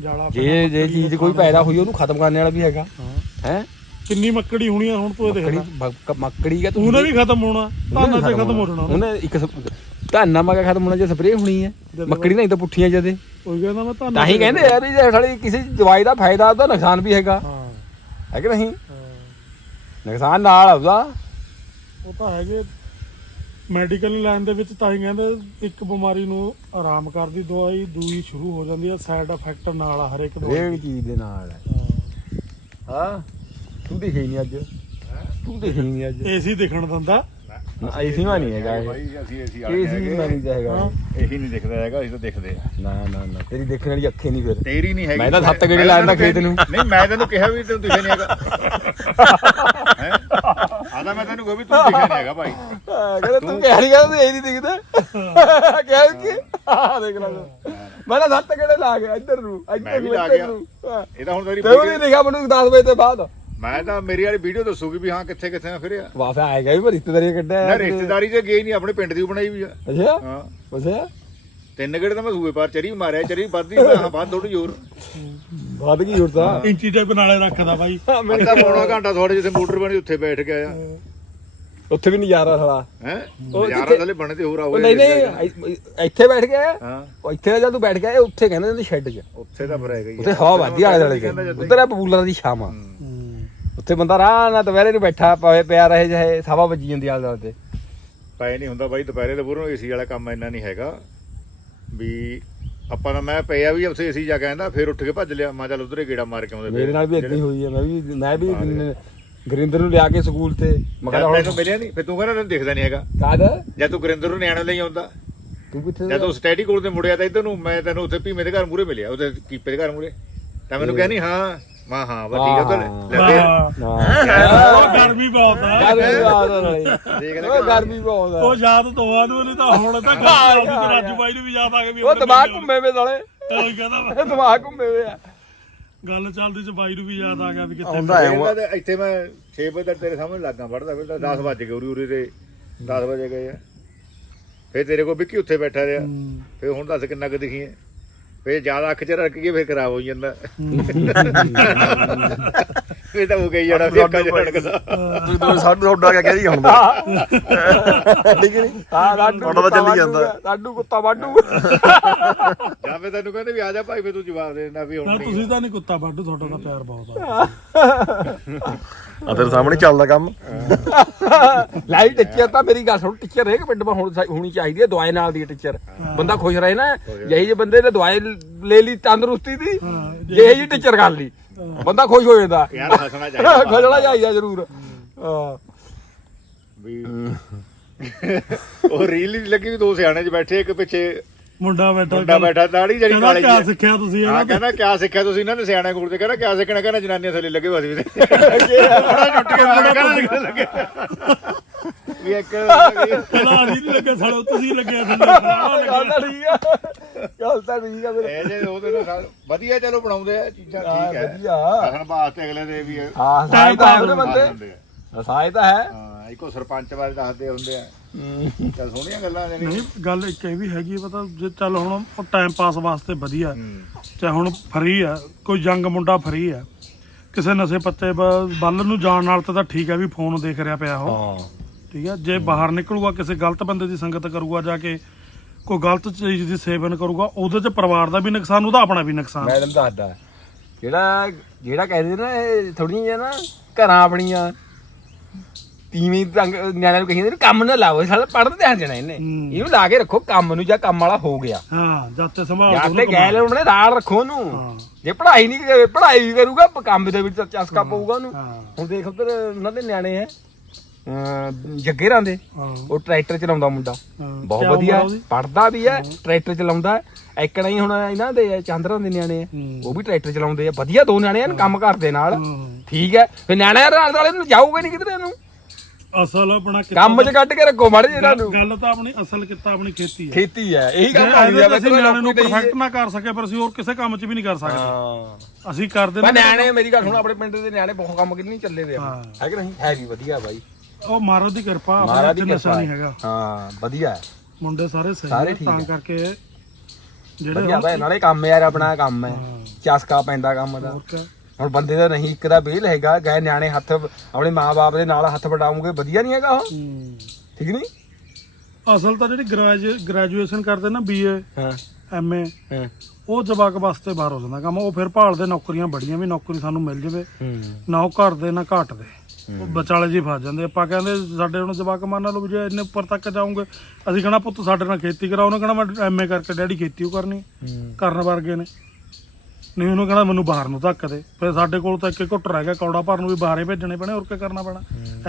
ਜਾਲਾ ਜੇ ਜੇ ਚੀਜ਼ ਕੋਈ ਪੈਦਾ ਹੋਈ ਉਹਨੂੰ ਖਤਮ ਕਰਨ ਵਾਲਾ ਵੀ ਹੈਗਾ। ਹਾਂ। ਹੈ? ਕਿੰਨੀ ਮੱਕੜੀ ਹੋਣੀ ਆ ਹੁਣ ਤੂੰ ਇਹ ਦੇਖ ਮੱਕੜੀ ਲੈ। ਮੱਕੜੀ ਕਾ ਉਹਨੇ ਵੀ ਖਤਮ ਹੋਣਾ ਧਾਨਾਂ ਤੇ ਖਤਮ ਹੋ ਜਾਣਾ ਉਹਨੇ। ਉਹਨੇ ਇੱਕ ਧਾਨਾ ਮਗਾ ਖਤਮ ਹੋਣਾ ਜੇ ਸਪਰੇਅ ਹੋਣੀ ਹੈ ਮੱਕੜੀ ਨਹੀਂ ਤਾਂ ਪੁੱਠੀਆਂ ਜਦੇ। ਉਹੀ ਕਹਿੰਦਾ ਮੈਂ ਧਾਨਾਂ ਤਾਂ ਹੀ ਤੇ ਕਹਿੰਦੇ ਆ ਵੀ ਜੇ ਸਾਡੀ ਕਿਸੇ ਦਵਾਈ ਦਾ ਫਾਇਦਾ ਉਹਦਾ ਨੁਕਸਾਨ ਵੀ ਹੈਗਾ। ਹਾਂ। ਹੈ ਕਿ ਨਹੀਂ? ਹਾਂ। ਨੁਕਸਾਨ ਨਾਲ ਆ ਉਹਦਾ ਉਹ ਤਾਂ ਹੈਗੇ। ਮੈਡੀਕਲ ਲਾਈਨ ਦੇ ਵਿੱਚ ਤਾਂ ਹੀ ਕਹਿੰਦੇ ਇੱਕ ਬਿਮਾਰੀ ਨੂੰ ਆਰਾਮ ਕਰਦੀ ਦਵਾਈ ਦੂਈ ਸ਼ੁਰੂ ਹੋ ਜਾਂਦੀ ਹੈ ਸਾਈਡ ਇਫੈਕਟ ਨਾਲ ਆ ਹਰੇਕ ਦਵਾਈ ਹਰੇਕ ਚੀਜ਼ ਦੇ ਨਾਲ ਹੈ। ਹਾਂ। ਤੂੰ ਦੇਖੀ ਨਹੀਂ ਅੱਜ। ਤੂੰ ਦੇਖੀ ਨਹੀਂ ਅੱਜ। ਏਸੀ ਦਿਖਣ ਦਿੰਦਾ। ਐਸੀ ਮਾ ਨਹੀਂ ਹੈਗਾ ਇਹ। ਭਾਈ ਅਸੀਂ ਏਸੀ ਏਸੀ ਮਾ ਨਹੀਂ ਹੈਗਾ ਹਾਂ। ਇਹੀ ਨਹੀਂ ਦਿਖਦਾ ਹੈਗਾ ਅਸੀਂ ਤਾਂ ਦਿਖਦੇ ਆ। ਨਾ ਨਾ ਨਾ ਤੇਰੀ ਦੇਖਣ ਵਾਲੀ ਅੱਖੇ ਨਹੀਂ ਫਿਰ। ਤੇਰੀ ਨਹੀਂ ਹੈਗੀ। ਮੈਂ ਤਾਂ ਸੱਤ ਗੇੜੇ ਮੈਂ ਲਾ ਦਿੰਦਾ ਤੈਨੂੰ ਖੇਤ ਨੂੰ। ਨਹੀਂ ਮੈਂ ਤੈਨੂੰ ਕਿਹਾ ਵੀ ਤੈਨੂੰ ਦਿਖਿਆ ਨਹੀਂ ਹੈਗਾ। ਹੈ? ਆਦਾ ਮੈਂ ਤੈਨੂੰ ਕਿਹਾ ਵੀ ਤੂੰ ਦਿਖਿਆ ਨਹੀਂ ਹੈਗਾ ਭਾਈ। ਹਾਂ, ਕਹਿੰਦਾ ਤੂੰ ਕਹਿ ਨਹੀਂ ਕਹਿੰਦਾ ਤੂੰ ਇਹ ਨਹੀਂ ਦਿਖਦਾ। ਕਹਿ ਕਿ? ਆ ਦੇਖ ਲੈ। ਮੈਂ ਤਾਂ ਸੱਤ ਗੇੜੇ ਲਾ ਗਿਆ ਇੱਧਰ ਨੂੰ ਇੱਧਰ ਵੀ ਨੂੰ ਲਾ ਇੱਧਰ ਗਿਆ। ਨੂੰ। ਹਾਂ। ਇਹ ਤਾਂ ਹੁਣ ਤੇਰੀ ਤੇ ਉਹ ਨਹੀਂ ਦਿਖਾ ਮੈਨੂੰ 10 ਵਜੇ ਤੋਂ ਬਾਅਦ। ਮੈਂ ਤਾਂ ਮੇਰੀ ਵਾਲੀ ਵੀਡੀਓ ਦੱਸੂਗੀ ਵੀ ਹਾਂ ਕਿੱਥੇ ਕਿੱਥੇ ਮੈਂ ਫਿਰਿਆ ਵਾਫਾ ਆਏਗਾ ਵੀ ਮੈਂ ਰਿਸ਼ਤੇਦਾਰੀ ਕੱਢਿਆ ਨਾ ਰਿਸ਼ਤੇਦਾਰੀ 'ਚ ਗਈ ਨਹੀਂ ਆਪਣੇ ਪਿੰਡ ਦੀ ਬਣਾਈ ਵੀ ਆ। ਅੱਛਾ? ਹਾਂ। ਅੱਛਾ? ਤਿੰਨ ਗੇੜੇ ਤਾਂ ਮੈਂ ਸੂਏ ਪਾਰ ਚਰੀ ਮਾਰਿਆ ਚਰੀ ਵੱਧਦੀ ਮੈਂ ਹਾਂ ਵੱਧ ਥੋੜੀ ਜ਼ੋਰ। ਵੱਧ ਗਈ ਉੜਦਾ ਇੰਚੀ ਟੇਪ ਨਾਲੇ ਰੱਖਦਾ ਬਾਈ। ਅੱਧਾ ਪੌਣਾ ਘੰਟਾ ਤੁਹਾਡੇ ਜਿੱਥੇ ਮੋਟਰ ਬਣੀ ਉੱਥੇ ਬੈਠ ਕੇ ਆਇਆ। ਉੱਥੇ ਵੀ ਨਜ਼ਾਰਾ ਸਾਲਾ। ਹੈ? ਉਹ ਨਜ਼ਾਰਾ ਥਲੇ ਬਣੇ ਤੇ ਹੋਰ ਉਹ ਆਉਏ ਨਹੀਂ ਨਹੀਂ ਇੱਥੇ ਬੈਠ ਗਿਆ ਹਾਂ। ਉਹ ਇੱਥੇ ਜਦ ਤੂੰ ਬੈਠ ਗਿਆ ਇਹ ਉੱਥੇ ਕਹਿੰਦੇ ਨੇ ਸ਼ੈੱਡ 'ਚ। ਉੱਥੇ ਤਾਂ ਫਿਰ ਹੈਗਾ ਹੀ। ਉੱਥੇ ਹਵਾ ਵੱਧਦੀ ਆਲੇ ਦੁਆਲੇ ਉੱਧਰ ਆ ਪਪੂਲਰਾਂ ਦੀ ਛਾਵਾਂ। ਹੂੰ। ਉੱਥੇ ਬੰਦਾ ਆਰਾਮ ਨਾਲ ਦੁਪਹਿਰੇ ਨੂੰ ਬੈਠਾ ਪਵੇ ਪਿਆ ਰਹੇ ਚਾਹੇ ਸਵਾ ਵੱਜੀ ਜਾਂਦੀ ਆਲੇ ਦੁਆਲੇ ਤੇ। ਪਏ ਨਹੀਂ ਹੁੰਦਾ ਬਾਈ ਦੁਪਹਿਰੇ ਦੇ ਬੁਰੋਂ ਏਸੀ ਵਾਲਾ ਕੰਮ ਇੰਨਾ ਨਹੀਂ ਹੈਗਾ। ਵੀ ਆਪਾਂ ਨੂੰ ਮੈਂ ਪਿਆ ਵੀ ਉੱਥੇ ਅਸੀਂ ਜਾ ਕੇ ਆਂਦਾ ਫਿਰ ਉੱਠ ਕੇ ਭੱਜ ਲਿਆ। ਮੈਂ ਚੱਲ ਉਧਰੇ ਗੇੜਾ ਮਾਰ ਕੇ ਆਉਂਦੇ ਮੇਰੇ ਨਾਲ ਵੀ ਏਦਾਂ ਹੀ ਹੋਈ ਹੈ ਮੈਂ ਵੀ ਮੈਂ ਵੀ ਗਰਿੰਦਰ ਨੂੰ ਲਿਆ ਕੇ ਸਕੂਲ ਤੇ। ਮੈਂ ਹੁਣ ਮਿਲਿਆ ਨਹੀਂ ਫਿਰ ਤੂੰ ਕਹਿੰਦਾ ਤੈਨੂੰ ਦਿਖਦਾ ਨਹੀਂ ਹੈਗਾ। ਕਾਦ ਜਦ ਤੂੰ ਗੁਰਿੰਦਰ ਨੂੰ ਨਿਆਣੇ ਲਈ ਆਉਂਦਾ। ਤੂੰ ਕਿੱਥੇ ਜਦ ਤੂੰ ਸਟੈਡੀ ਕੋਲ ਤੇ ਮੁੜਿਆ ਤਾਂ ਇਧਰ ਨੂੰ। ਮੈਂ ਤੈਨੂੰ ਉੱਥੇ ਭੀਮੇ ਦੇ ਘਰ ਮੂਰੇ ਮਿਲਿਆ ਉਹਦੇ ਕੀਪੇ ਦੇ ਘਰ ਮੂਰੇ ਤਾਂ ਮੈਨੂੰ ਕਹਿੰਦੀ ਹਾਂ ਮੈਂ ਹਾਂ ਬਸ ਠੀਕ ਹੈ। ਹਾਂ। ਤਾਂ ਲੱਗੇ ਉਹ ਗਰਮੀ ਬਹੁਤ ਆ। ਗਰਮੀ ਬਹੁਤ ਆ ਨਾਲੇ ਦੇਖ ਲੈ ਉਹ ਗਰਮੀ ਬਹੁਤ ਆ। ਉਹ ਯਾਦ ਤੋਂ ਬਾਅਦ ਨਹੀਂ ਤਾਂ ਹੁਣ ਤਾਂ ਗੱਲ ਚੱਲਦੀ ਤੇ ਰਾਜੂ ਬਾਈ ਨੂੰ ਵੀ ਯਾਦ ਆ ਗਿਆ ਵੀ ਉਹ ਦਿਮਾਗ ਘੁੰਮੇ ਵੇ ਨਾਲੇ ਉਹ ਕਹਿੰਦਾ ਵਾ, ਦਿਮਾਗ ਘੁੰਮੇ ਵੇ ਆ। ਗੱਲ ਚੱਲਦੀ ਚ ਬਾਈ ਨੂੰ ਵੀ ਯਾਦ ਆ ਗਿਆ ਵੀ ਕਿੱਥੇ ਆਉਂਦਾ ਹੈ ਇੱਥੇ ਮੈਂ 6 ਵਜੇ ਤੱਕ ਤੇਰੇ ਸਾਹਮਣੇ ਲੱਗਾ ਪੜਦਾ ਫਿਰ ਤਾਂ 10 ਵਜ ਗਏ ਉਰੀ ਉਰੀ ਤੇ 10 ਵਜੇ ਗਏ ਆ। ਫਿਰ ਤੇਰੇ ਕੋਲ ਵਿੱਕੀ ਉੱਥੇ ਬੈਠਾ ਰਿਹਾ। ਫਿਰ ਹੁਣ ਦੱਸ ਕਿੰਨਾ ਕੁ ਦਿਖੀ ਹੈ। ਫੇਰ ਜ਼ਿਆਦਾ ਅੱਖ ਚ ਰੱਖ ਕੇ ਫੇਰ ਖਰਾਬ ਹੋ ਜਾਂਦਾ। ਫਿਰ ਤਾਂ ਹੋ ਗਈ ਜਾਣਾ ਫਿਰ ਅੱਖਾਂ ਚ ਰੜਕਦਾ ਤੁਸੀਂ ਦੋ ਸਾਡੂ ਤੁਹਾਡਾ ਕਿਆ ਕਹਿ ਰਹੀ ਹੁਣ ਠੀਕ ਨਹੀਂ ਹਾਂ ਲਾਡੂ ਤੁਹਾਡਾ ਤਾਂ ਚੱਲੀ ਜਾਂਦਾ। ਲਾਡੂ ਕੁੱਤਾ ਵਾਡੂ ਜਾਂ ਫਿਰ ਤੈਨੂੰ ਕਹਿੰਦੇ ਵੀ ਆ ਜਾ ਭਾਈ ਫਿਰ ਤੂੰ ਜਵਾਬ ਦੇ ਦਿੰਦਾ ਵੀ ਹੁਣ ਨਾ ਨਹੀਂ ਤੁਸੀਂ ਤਾਂ ਨਹੀਂ ਕੁੱਤਾ ਬਾਡੂ ਤੁਹਾਡਾ ਤਾਂ ਪਿਆਰ ਬਹੁਤ ਆ। ਆ ਤੇਰੇ ਸਾਹਮਣੇ ਚੱਲਦਾ ਕੰਮ। ਲਾਈ ਟੀਚਰ ਤਾਂ ਮੇਰੀ ਗੱਲ ਸੁਣ ਟੀਚਰ ਹਰੇਕ ਪਿੰਡ ਮਾ ਹੁਣ ਹੋਣੀ ਚਾਹੀਦੀ ਹੈ ਦਵਾਈ ਨਾਲ ਦੀ ਟੀਚਰ। ਬੰਦਾ ਖੁਸ਼ ਰਹੇ ਨਾ ਜਿਹੀ ਜੇ ਬੰਦੇ ਨੇ ਦਵਾਈ ਲੈ ਲਈ ਤੰਦਰੁਸਤੀ ਦੀ ਜਿਹੇ ਜੀ ਟੀਚਰ ਕਰ ਲਈ। ਬੰਦਾ ਖੁਸ਼ ਹੋ ਜਾਂਦਾ। ਯਾਰ ਹੱਸਣਾ ਚਾਹੀਦਾ ਖੁਸ਼ਣਾ ਚਾਹੀਦਾ ਜ਼ਰੂਰ। ਹਾਂ। ਵੀ ਉਹ ਰੀਲ ਹੀ ਲੱਗੀ ਵੀ ਦੋ ਸਿਆਣੇ ਚ ਬੈਠੇ ਇੱਕ ਪਿੱਛੇ ਮੁੰਡਾ ਬੈਠਾ ਮੁੰਡਾ ਬੈਠਾ ਦਾੜੀ ਜਿਹੜੀ ਕਹਿੰਦਾ ਕਾਲੀ ਕਿਆ ਜਿਹੀ। ਸਿੱਖਿਆ ਤੁਸੀਂ ਹਾਂ ਕਹਿੰਦਾ ਕਿਆ ਸਿੱਖਿਆ ਤੁਸੀਂ ਇਹਨਾਂ ਨੇ ਸਿਆਣੇ ਕੋਲ ਤੇ? ਕਹਿੰਦਾ ਕਿਆ ਸਿੱਖਣਾ? ਕਹਿੰਦਾ ਜਨਾਨੀਆਂ ਥੱਲੇ ਲੱਗੇ ਬਸ ਵੀ। ਤੇ ਬੜਾ ਟੁੱਟ ਕੇ ਬੜਾ ਕਹਿੰਦਾ ਲੱਗੇ। ਵੀ ਇੱਕ ਅਸੀਂ ਨਹੀਂ ਲੱਗੇ ਸਾਲੇ ਤੁਸੀਂ ਲੱਗੇ ਗੱਲ ਤਾਂ ਠੀਕ ਆ। ਗੱਲ ਤਾਂ ਠੀਕ ਆ ਮੇਰੇ ਇਹ ਜੇ ਉਹਦੇ ਨਾਲ ਸਾਲ- ਵਧੀਆ ਚਲੋ ਬਣਾਉਂਦੇ ਆ ਚੀਜ਼ਾਂ ਠੀਕ ਹੈ। ਵਧੀਆ। ਕਸਣ ਬਾਸਤੇ ਅਗਲੇ ਦੇ ਵੀ ਹਾਂ ਸਾਇ ਤਾਂ ਬੰਦੇ। ਆ। ਸਾਇ ਤਾਂ ਹੈ। ਹਾਂ ਇੱਕੋ ਸਰਪੰਚ ਬਾਰੇ ਦੱਸਦੇ ਹੁੰਦੇ ਆ। ਚੱਲ ਸੋਹਣੀਆਂ ਗੱਲਾਂ ਨੇ। ਨਹੀਂ ਗੱਲ ਇੱਕ ਇਹ ਵੀ ਹੈਗੀ ਆ ਪਤਾ ਜੇ ਚੱਲ ਹੁਣ ਉਹ ਟਾਈਮ ਪਾਸ ਵਾਸਤੇ ਵਧੀਆ। ਚਾਹੇ ਹੁਣ ਫਰੀ ਆ ਕੋਈ ਯੰਗ ਮੁੰਡਾ ਫਰੀ ਆ। ਕਿਸੇ ਨਸ਼ੇ ਪੱਤੇ ਬ- ਵੱਲ ਨੂੰ ਜਾਣ ਨਾਲ ਤਾਂ ਤਾਂ ਠੀਕ ਆ ਵੀ ਫੋਨ ਦੇਖ ਰਿਹਾ ਪਿਆ ਉਹ। ਹਾਂ। ਠੀਕ ਆ? ਜੇ ਬਾਹਰ ਨਿਕਲੂਗਾ ਕਿਸੇ ਗਲਤ ਬੰਦੇ ਦੀ ਸੰਗਤ ਕਰੂਗਾ ਜਾ ਕੇ ਕੋਈ ਗਲਤ ਚੀਜ਼ ਦੀ ਸੇਵਨ ਕਰੂਗਾ ਉਹਦੇ ਚ ਪਰਿਵਾਰ ਦਾ ਵੀ ਨੁਕਸਾਨ ਉਹਦਾ ਆਪਣਾ ਵੀ ਨੁਕਸਾਨ। ਮੈਂ ਤੈਨੂੰ ਦੱਸਦਾ ਜਿਹੜਾ ਜਿਹੜਾ ਕਹਿੰਦੇ ਨਾ ਥੋੜੀਆਂ ਜਿਹਾ ਨਾ ਘਰਾਂ ਆਪਣੀਆਂ ਤੀਵੀਂ ਰੰਗ ਨਿਆਣਿਆਂ ਨੂੰ ਕਹਿੰਦੇ ਨੇ ਕੰਮ ਨਾ ਲਾਓ ਸਾਲਾ ਪੜਨ ਧਿਆਨ ਦੇਣਾ ਇਹਨੇ। ਹੂੰ। ਇਹਨੂੰ ਲਾ ਕੇ ਰੱਖੋ ਕੰਮ ਨੂੰ ਜਾਂ ਕੰਮ ਵਾਲਾ ਹੋ ਗਿਆ। ਹਾਂ ਜਾਤੇ ਸੰਭਾਲ ਜਾਂ ਦੋ ਤੇ ਨਾ ਗੈਲ ਉਹਨੇ ਰਾਲ ਰੱਖੋ ਉਹਨੂੰ। ਹਾਂ। ਜੇ ਪੜ੍ਹਾਈ ਨਹੀਂ ਕਰੇ ਪੜ੍ਹਾਈ ਵੀ ਕਰੂਗਾ ਕੰਮ ਦੇ ਵਿੱਚ ਚਸਕਾ ਪਊਗਾ ਉਹਨੂੰ। ਹਾਂ। ਹੁਣ ਦੇਖ ਉਧਰ ਉਹਨਾਂ ਦੇ ਨਿਆਣੇ ਐ ਜੱਗੇਰਾਂ ਦੇ। ਹਾਂ। ਉਹ ਟਰੈਕਟਰ ਚਲਾਉਂਦਾ ਮੁੰਡਾ। ਹਾਂ। ਬਹੁਤ ਕਿਆ ਵਧੀਆ। ਉਹਦੀ? ਪੜਦਾ ਵੀ ਹੈ ਟਰੈਕਟਰ ਚਲਾਉਂਦਾ ਐਕਣਾ ਹੀ ਹੁਣ ਇਹਨਾਂ ਦੇ ਚਾਂਦਰਾਂ ਦੇ ਨਿਆਣੇ ਹੂੰ। ਉਹ ਵੀ ਟਰੈਕਟਰ ਚਲਾਉਂਦੇ ਆ। ਵਧੀਆ ਦੋ ਨਿਆਣੇ ਆ ਕੰਮ ਕਰਦੇ ਨਾਲ। ਹੂੰ। ਠੀਕ ਹੈ। ਫਿਰ ਨਿਆਣੇ ਨਾਲ ਵਾਲੇ ਨੂੰ ਜਾਊਗਾ ਨਹੀਂ ਕਿਧਰੇ ਨੂੰ ਅਸਲ ਆਪਣਾ ਕਿੱਤਾ ਕੰਮ 'ਚ ਕੱਢ ਕੇ ਰੱਖੋ ਮਾੜੇ ਇਹਨਾਂ ਨੂੰ। ਗੱਲ ਤਾਂ ਆਪਣੀ ਅਸਲ ਕਿੱਤਾ ਆਪਣੀ ਖੇਤੀ ਹੈ। ਖੇਤੀ ਹੈ। ਇਹੀ ਜੇ ਕੰਮ ਆਉਂਦੀ ਆ ਤੇ ਅਸੀਂ ਨਿਆਣੇ ਨੂੰ ਪਰਫੈਕਟ ਨਾ ਕਰ ਸਕੇ ਪਰ ਅਸੀਂ ਹੋਰ ਕਿਸੇ ਕੰਮ 'ਚ ਵੀ ਨਹੀਂ ਕਰ ਸਕਦੇ। ਹਾਂ। ਅਸੀਂ ਕਰਦੇ ਪਰ ਨਿਆਣੇ ਮੇਰੀ ਗੱਲ ਸੁਣ ਆਪਣੇ ਪਿੰਡ ਦੇ ਨਿਆਣੇ ਬਹੁਤ ਕੰਮ ਕਿੰਨੀ ਚੱਲੇ ਦੇ ਆ ਹਾਂ। ਹੈ ਕਿ ਨਹੀਂ? ਹੈ ਵੀ ਵਧੀਆ ਬਾਈ। ਉਹ ਮਹਾਰਾਜ ਦੀ ਕਿਰਪਾ ਮਹਾਰਾਜ ਦੀ ਕਿਰਪਾ ਨਹੀਂ। ਹੈਗਾ। ਹਾਂ ਵਧੀਆ ਹੈ। ਮੁੰਡੇ ਸਾਰੇ ਸਹੀ ਸਾਰੇ ਠੀਕ ਤਾਂ ਹੈ। ਕਰਕੇ ਜਿਹੜੇ ਵਧੀਆ ਬਾਈ ਨਾਲੇ ਕੰਮ ਯਾਰ ਆਪਣਾ ਕੰਮ ਹੈ। ਚਸਕਾ ਪੈਂਦਾ ਕੰਮ ਦਾ। ਹੋਰ ਕਿਆ। ਹੁਣ ਬੰਦੇ ਦਾ ਨਹੀਂ ਇੱਕ ਦਾ ਵੇਲ ਹੈਗਾ ਗਏ ਨਿਆਣੇ ਹੱਥ ਆਪਣੇ ਮਾਪੇ ਦੇ ਨਾਲ ਹੱਥ ਵਟਾਉਂਗੇ ਵਧੀਆ ਨਹੀਂ ਹੈਗਾ ਉਹ? ਹੂੰ। ਠੀਕ ਨਹੀਂ? ਅਸਲ ਤਾਂ ਜਿਹੜੀ ਗ੍ਰੈਜੂਏਸ਼ਨ ਕਰਦੇ ਨਾ ਬੀਏ ਹਾਂ। ਐਮਏ ਹਾਂ। ਉਹ ਜਵਾਕ ਵਾਸਤੇ ਬਾਹਰ ਹੋ ਜਾਂਦਾ ਕੰਮ ਉਹ ਫਿਰ ਭਾਲਦੇ ਨੌਕਰੀਆਂ ਬੜੀਆਂ ਵੀ ਨੌਕਰੀ ਸਾਨੂੰ ਮਿਲ ਜਾਵੇ। ਹੂੰ। ਨਾ ਉਹ ਘਰ ਦੇ ਨਾ ਘਾਟ ਦੇ ਉਹ ਵਿਚਾਲੇ ਜੀ ਫਸ ਜਾਂਦੇ। ਆਪਾਂ ਕਹਿੰਦੇ ਸਾਡੇ ਹੁਣ ਜਵਾਕ ਮੰਨ ਲਓ ਵੀ ਜੇ ਇੰਨੇ ਉੱਪਰ ਤੱਕ ਜਾਉਂਗੇ ਅਸੀਂ ਕਹਣਾ ਪੁੱਤ ਸਾਡੇ ਨਾਲ ਖੇਤੀ ਕਰਾਓ ਉਹਨੇ ਕਹਣਾ ਮੈਂ ਐਮਏ ਕਰਕੇ ਡੈਡੀ ਖੇਤੀ ਉਹ ਕਰਨੀ ਕਰਨ ਵਰਗੇ ਨੇ। ਨਹੀਂ ਉਹਨੂੰ ਕਹਣਾ ਮੈਨੂੰ ਬਾਹਰ ਨੂੰ ਧੱਕ ਦੇ। ਫਿਰ ਸਾਡੇ ਕੋਲ ਤਾਂ ਇੱਕ ਘੁੱਟ ਰਹਿ ਗਿਆ ਕੌੜਾ ਭਰਨ ਨੂੰ ਵੀ ਬਾਹਰੇ ਭੇਜਣੇ ਪੈਣੇ ਹੋਰ ਕੀ ਕਰਨਾ ਪੈਣਾ।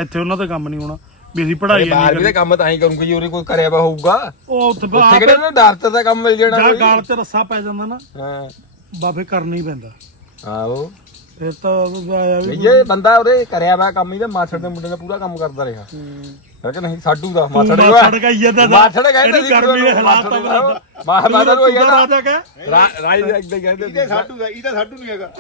ਇੱਥੇ ਉਹਨਾਂ ਦੇ ਕੰਮ ਨਹੀਂ ਹੋਣਾ ਵੀ ਅਸੀਂ ਬਾਹਰ ਨਹੀਂ ਵੀ ਤਾਂ ਕੰਮ ਤਾਂ ਹੀ ਕਰੂੰਗੇ ਜੀ ਉਹਨੇ ਕੋਈ ਕਰਿਆ ਵਾ ਹੋਊਗਾ। ਉਹ ਉੱਥੇ ਉੱਥੇ ਕਿਹੜੇ ਉਹਨੂੰ ਡਾਕਟਰ ਦਾ ਕੰਮ ਮਿਲ ਜਾਣਾ ਜਾਂ ਗਾਲ 'ਚ ਰੱਸਾ ਪੈ ਜਾਂਦਾ ਨਾ ਹਾਂ। ਬਾਫੇ ਕਰਨਾ ਹੀ ਪੈਂਦਾ। ਆਹੋ। ਫਿਰ ਤਾਂ ਉਹ ਆਇਆ ਵੀ ਇਹ ਬੰਦਾ ਉਹਦੇ ਕਰਿਆ ਵਾ ਕੰਮ ਹੀ ਤੇ ਮਾਛੜ ਦੇ ਮੁੰਡੇ ਨੇ ਪੂਰਾ ਕੰਮ ਕਰਦਾ ਰਿਹਾ। ਹੈ ਕਿ ਨਹੀਂ ਸਾਡੂ ਦਾ ਮਾਛੜ ਤੂੰ ਮਾਛੜ ਗਈ ਜਾਂਦਾ ਤਾਂ। ਮਾਛੜ ਕਹਿੰਦੇ ਇਹਨੂੰ ਗਰਮੀ ਦੇ ਹਾਲਾਤ ਤਾਂ ਬਰਾਬਰ। ਮਾਹ ਮਾਦਰ ਹੋਈ ਤੂੰ ਨਾ ਰਾਜਾ ਇਦਾਂ ਕਹਿੰਦੇ ਇਹਦੇ ਸਾਡੂ ਦਾ ਇਹਦਾ ਸਾਡੂ ਨਹੀਂ ਹੈਗਾ।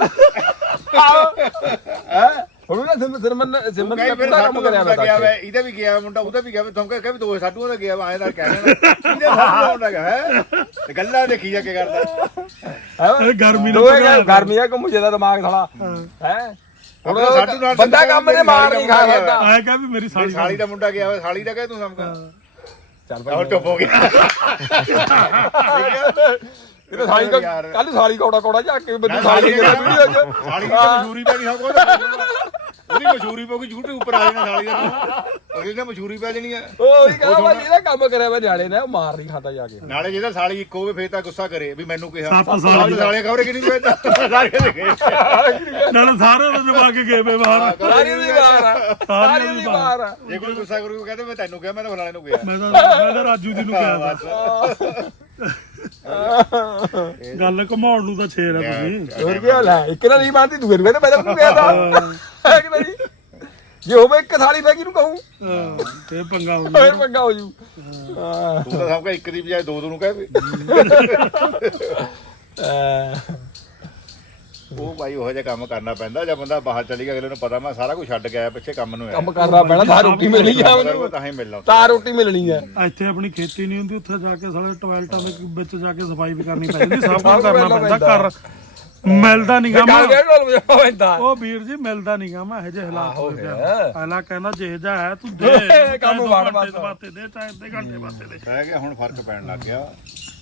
ਹੈ? ਹੁਣ ਨਾ ਸਿਮ ਸਿਮਨ ਸਿਮਨ ਕਈ ਨੇ ਪੂਰਾ ਕੰਮ ਦਾ ਕਰਿਆ ਮੁੰਡਾ ਗਿਆ ਵਾ ਤਾਂ ਇਹਦਾ ਵੀ ਗਿਆ ਮੁੰਡਾ ਉਹਦਾ ਵੀ ਗਿਆ ਵਾ ਤੁਹਾਨੂੰ ਕਹਿੰਦਾ ਵੀ ਦੋ ਸਾਡੂਆਂ ਦਾ ਗਿਆ ਐਂ ਤਾਂ ਕਹਿ ਰਿਹਾ ਇਹਦੇ ਸਾਡੂ ਦਾ ਮੁੰਡਾ ਗਿਆ ਹੈ? ਤੇ ਗੱਲਾਂ ਦੇਖੀ ਜਾ ਕੇ ਕਰਦਾ। ਇਹ ਗਰਮੀ ਨੂੰ ਗਰਮੀ ਆ ਕਿ ਮੁਝੇ ਦਾ ਦਿਮਾਗ ਸਾਲਾ। ਹੈ। ਬੰਦਾ ਕੰਮ ਦੇ ਮਾਰ ਨਹੀਂ ਖਾ ਸਕਦਾ। ਆਇਆ ਕਹ ਵੀ ਮੇਰੀ ਸਾਲੀ ਦਾ ਮੁੰਡਾ ਗਿਆ ਵਾ ਸਾਲੀ ਦਾ ਕਹਿ ਤੂੰ ਸਮਕਾ ਚੱਲ ਹੋਰ ਚੁੱਪ ਹੋ ਗਿਆ। ਇਹ ਤਾਂ ਸਾਲੀ ਯਾਰ। ਕੱਲ ਸਾਲੀ ਕੌੜਾ ਕੌੜਾ ਜਾ ਕੇ ਬੰਦੀ ਮੈਂ ਸਾਲੀ ਸਾਲੀ ਦੀ ਵੀਡੀਓ ਚ। ਸਾਲੀ ਦੀ ਤਾਂ ਮਸ਼ਹੂਰੀ ਪੈ ਗਈ ਸਭ ਕੁਝ ਉਹਦੀ ਮਸ਼ਹੂਰੀ ਪਊਗੀ YouTube ਉੱਪਰ ਆ ਜਾਣਾ ਸਾਲੀ ਦਾ। ਉਹਦੀ ਤਾਂ ਮਸ਼ਹੂਰੀ ਪੈ ਜਾਣੀ ਆ। ਉਹ ਹੀ ਕਹਿੰਦਾ ਭਾਈ ਇਹਦਾ ਕੰਮ ਕਰਿਆ ਵਾ ਨਿਆਣੇ ਨੇ ਉਹ ਮਾਰ ਨਹੀਂ ਖਾਂਦਾ ਜਾ ਕੇ। ਨਾਲੇ ਜਿਹਦਾ ਸਾਲੀ ਇੱਕ ਹੋਵੇ ਫੇਰ ਤਾਂ ਗੁੱਸਾ ਕਰੇ ਵੀ ਮੈਨੂੰ ਕਿਹਾ। ਸਾਲ ਖਬਰੇ ਕਿੰਨੀ ਵੇਚਦਾ? ਸਾਰੇ ਦੇਖੇ ਨਾਲੇ ਸਾਰੇ ਉਹਦੇ ਜਵਾ ਕੇ ਗਏ ਬਾਹਰ ਸਾਰੀ ਦੀ ਮਾਰ ਆ ਸਾਰੀ ਦੀ ਆ। ਜੇ ਕੋਈ ਗੁੱਸਾ ਕਰੂ ਕਹਿੰਦੇ ਮੈਂ ਤੈਨੂੰ ਕਿਹਾ ਮੈਂ ਤਾਂ ਫਲਾਣੇ ਨੂੰ ਕਿਹਾ। ਮੈਂ ਤਾਂ ਮੈਂ ਤਾਂ ਰਾਜੂ ਜੀ ਨੂੰ ਕਿਹਾ ਤਾ। ਗੱਲ ਘਮਾਉਣ ਨੂੰ ਤਾਂ ਛੇੜ ਆ ਤੁਸੀਂ। ਹੋਰ ਕੀ ਹਾਲ ਹੈ? ਇੱਕ ਨਾਲ ਨਹੀਂ ਮਾਰਦੀ ਦੂਏ ਨੂੰ ਕਹਿੰਦਾ ਮੈਂ ਤਾਂ ਕਿਹਾ ਤਾਂ। ਹੈ। ਕਿ ਨਹੀਂ ਜੇ ਹੋਵੇ ਇੱਕ ਥਾਲੀ ਬੈਗੀ ਨੂੰ ਕਹੂੰ? ਹਾਂ, ਤੇ ਪੰਗਾ ਹੋ ਫੇਰ ਪੰਗਾ ਹੋ ਜੂ। ਹਾਂ ਤੂੰ ਤਾਂ ਸਭ ਕਾ ਇੱਕ ਦੀ ਬਜਾਏ ਦੋ ਦੋ ਨੂੰ ਕਹੇ ਉਹ ਭਾਈ ਉਹ ਜਿਹਾ ਕੰਮ ਕਰਨਾ ਪੈਂਦਾ ਜਦ ਬੰਦਾ ਬਾਹਰ ਚਲੀ ਗਿਆ ਅਗਲੇ ਨੂੰ ਪਤਾ ਮੈਂ ਸਾਰਾ ਕੁਝ ਛੱਡ ਕੇ ਆਇਆ ਪਿੱਛੇ ਕੰਮ ਨੂੰ ਆਇਆ। ਕੰਮ ਕਰਨਾ ਪੈਣਾ ਤਾਂ ਰੋਟੀ ਮਿਲਣੀ ਆ ਮੈਨੂੰ ਤਾਂ ਹੀ ਮਿਲਣਾ ਤਾਂ ਰੋਟੀ ਮਿਲਣੀ ਆ। ਇੱਥੇ ਆਪਣੀ ਖੇਤੀ ਨਹੀਂ ਹੁੰਦੀ ਉੱਥੇ ਜਾ ਕੇ ਸਾਲੇ ਟੋਇਲਟਾਂ ਦੇ ਵਿੱਚ ਜਾ ਕੇ ਸਫ਼ਾਈ ਵੀ ਕਰਨੀ ਪੈਂਦੀ ਸਭ ਕੁਝ ਕਰਨਾ ਪੈਂਦਾ ਕਰ ਮਿਲਦਾ ਨਹੀਂ ਗਾ ਗੱਲ ਮੈਂ। ਕਿਹੜੇ ਨਾਲ ਵਜਾ ਪੈਂਦਾ। ਉਹ ਵੀਰ ਜੀ ਮਿਲਦਾ ਨਹੀਂ ਗਾ ਮੈਂ ਇਹੋ ਜਿਹੇ ਹਾਲਾਤ ਪਿਆ ਫਿਰ। ਪਹਿਲਾਂ ਕਹਿੰਦਾ ਜਿਹੇ ਜਾ ਹੈ ਤੂੰ ਦੇ। ਕੰਮ ਦੋ ਵਾੜ ਬਸ। ਬਾਤੇ ਦੇ ਚਾਹੇ ਅੱਧੇ ਘੰਟੇ ਬਾਤੇ ਦੇ। ਰਹਿ ਗਿਆ ਹੁਣ ਫ਼ਰਕ ਪੈਣ ਲੱਗ ਗਿਆ।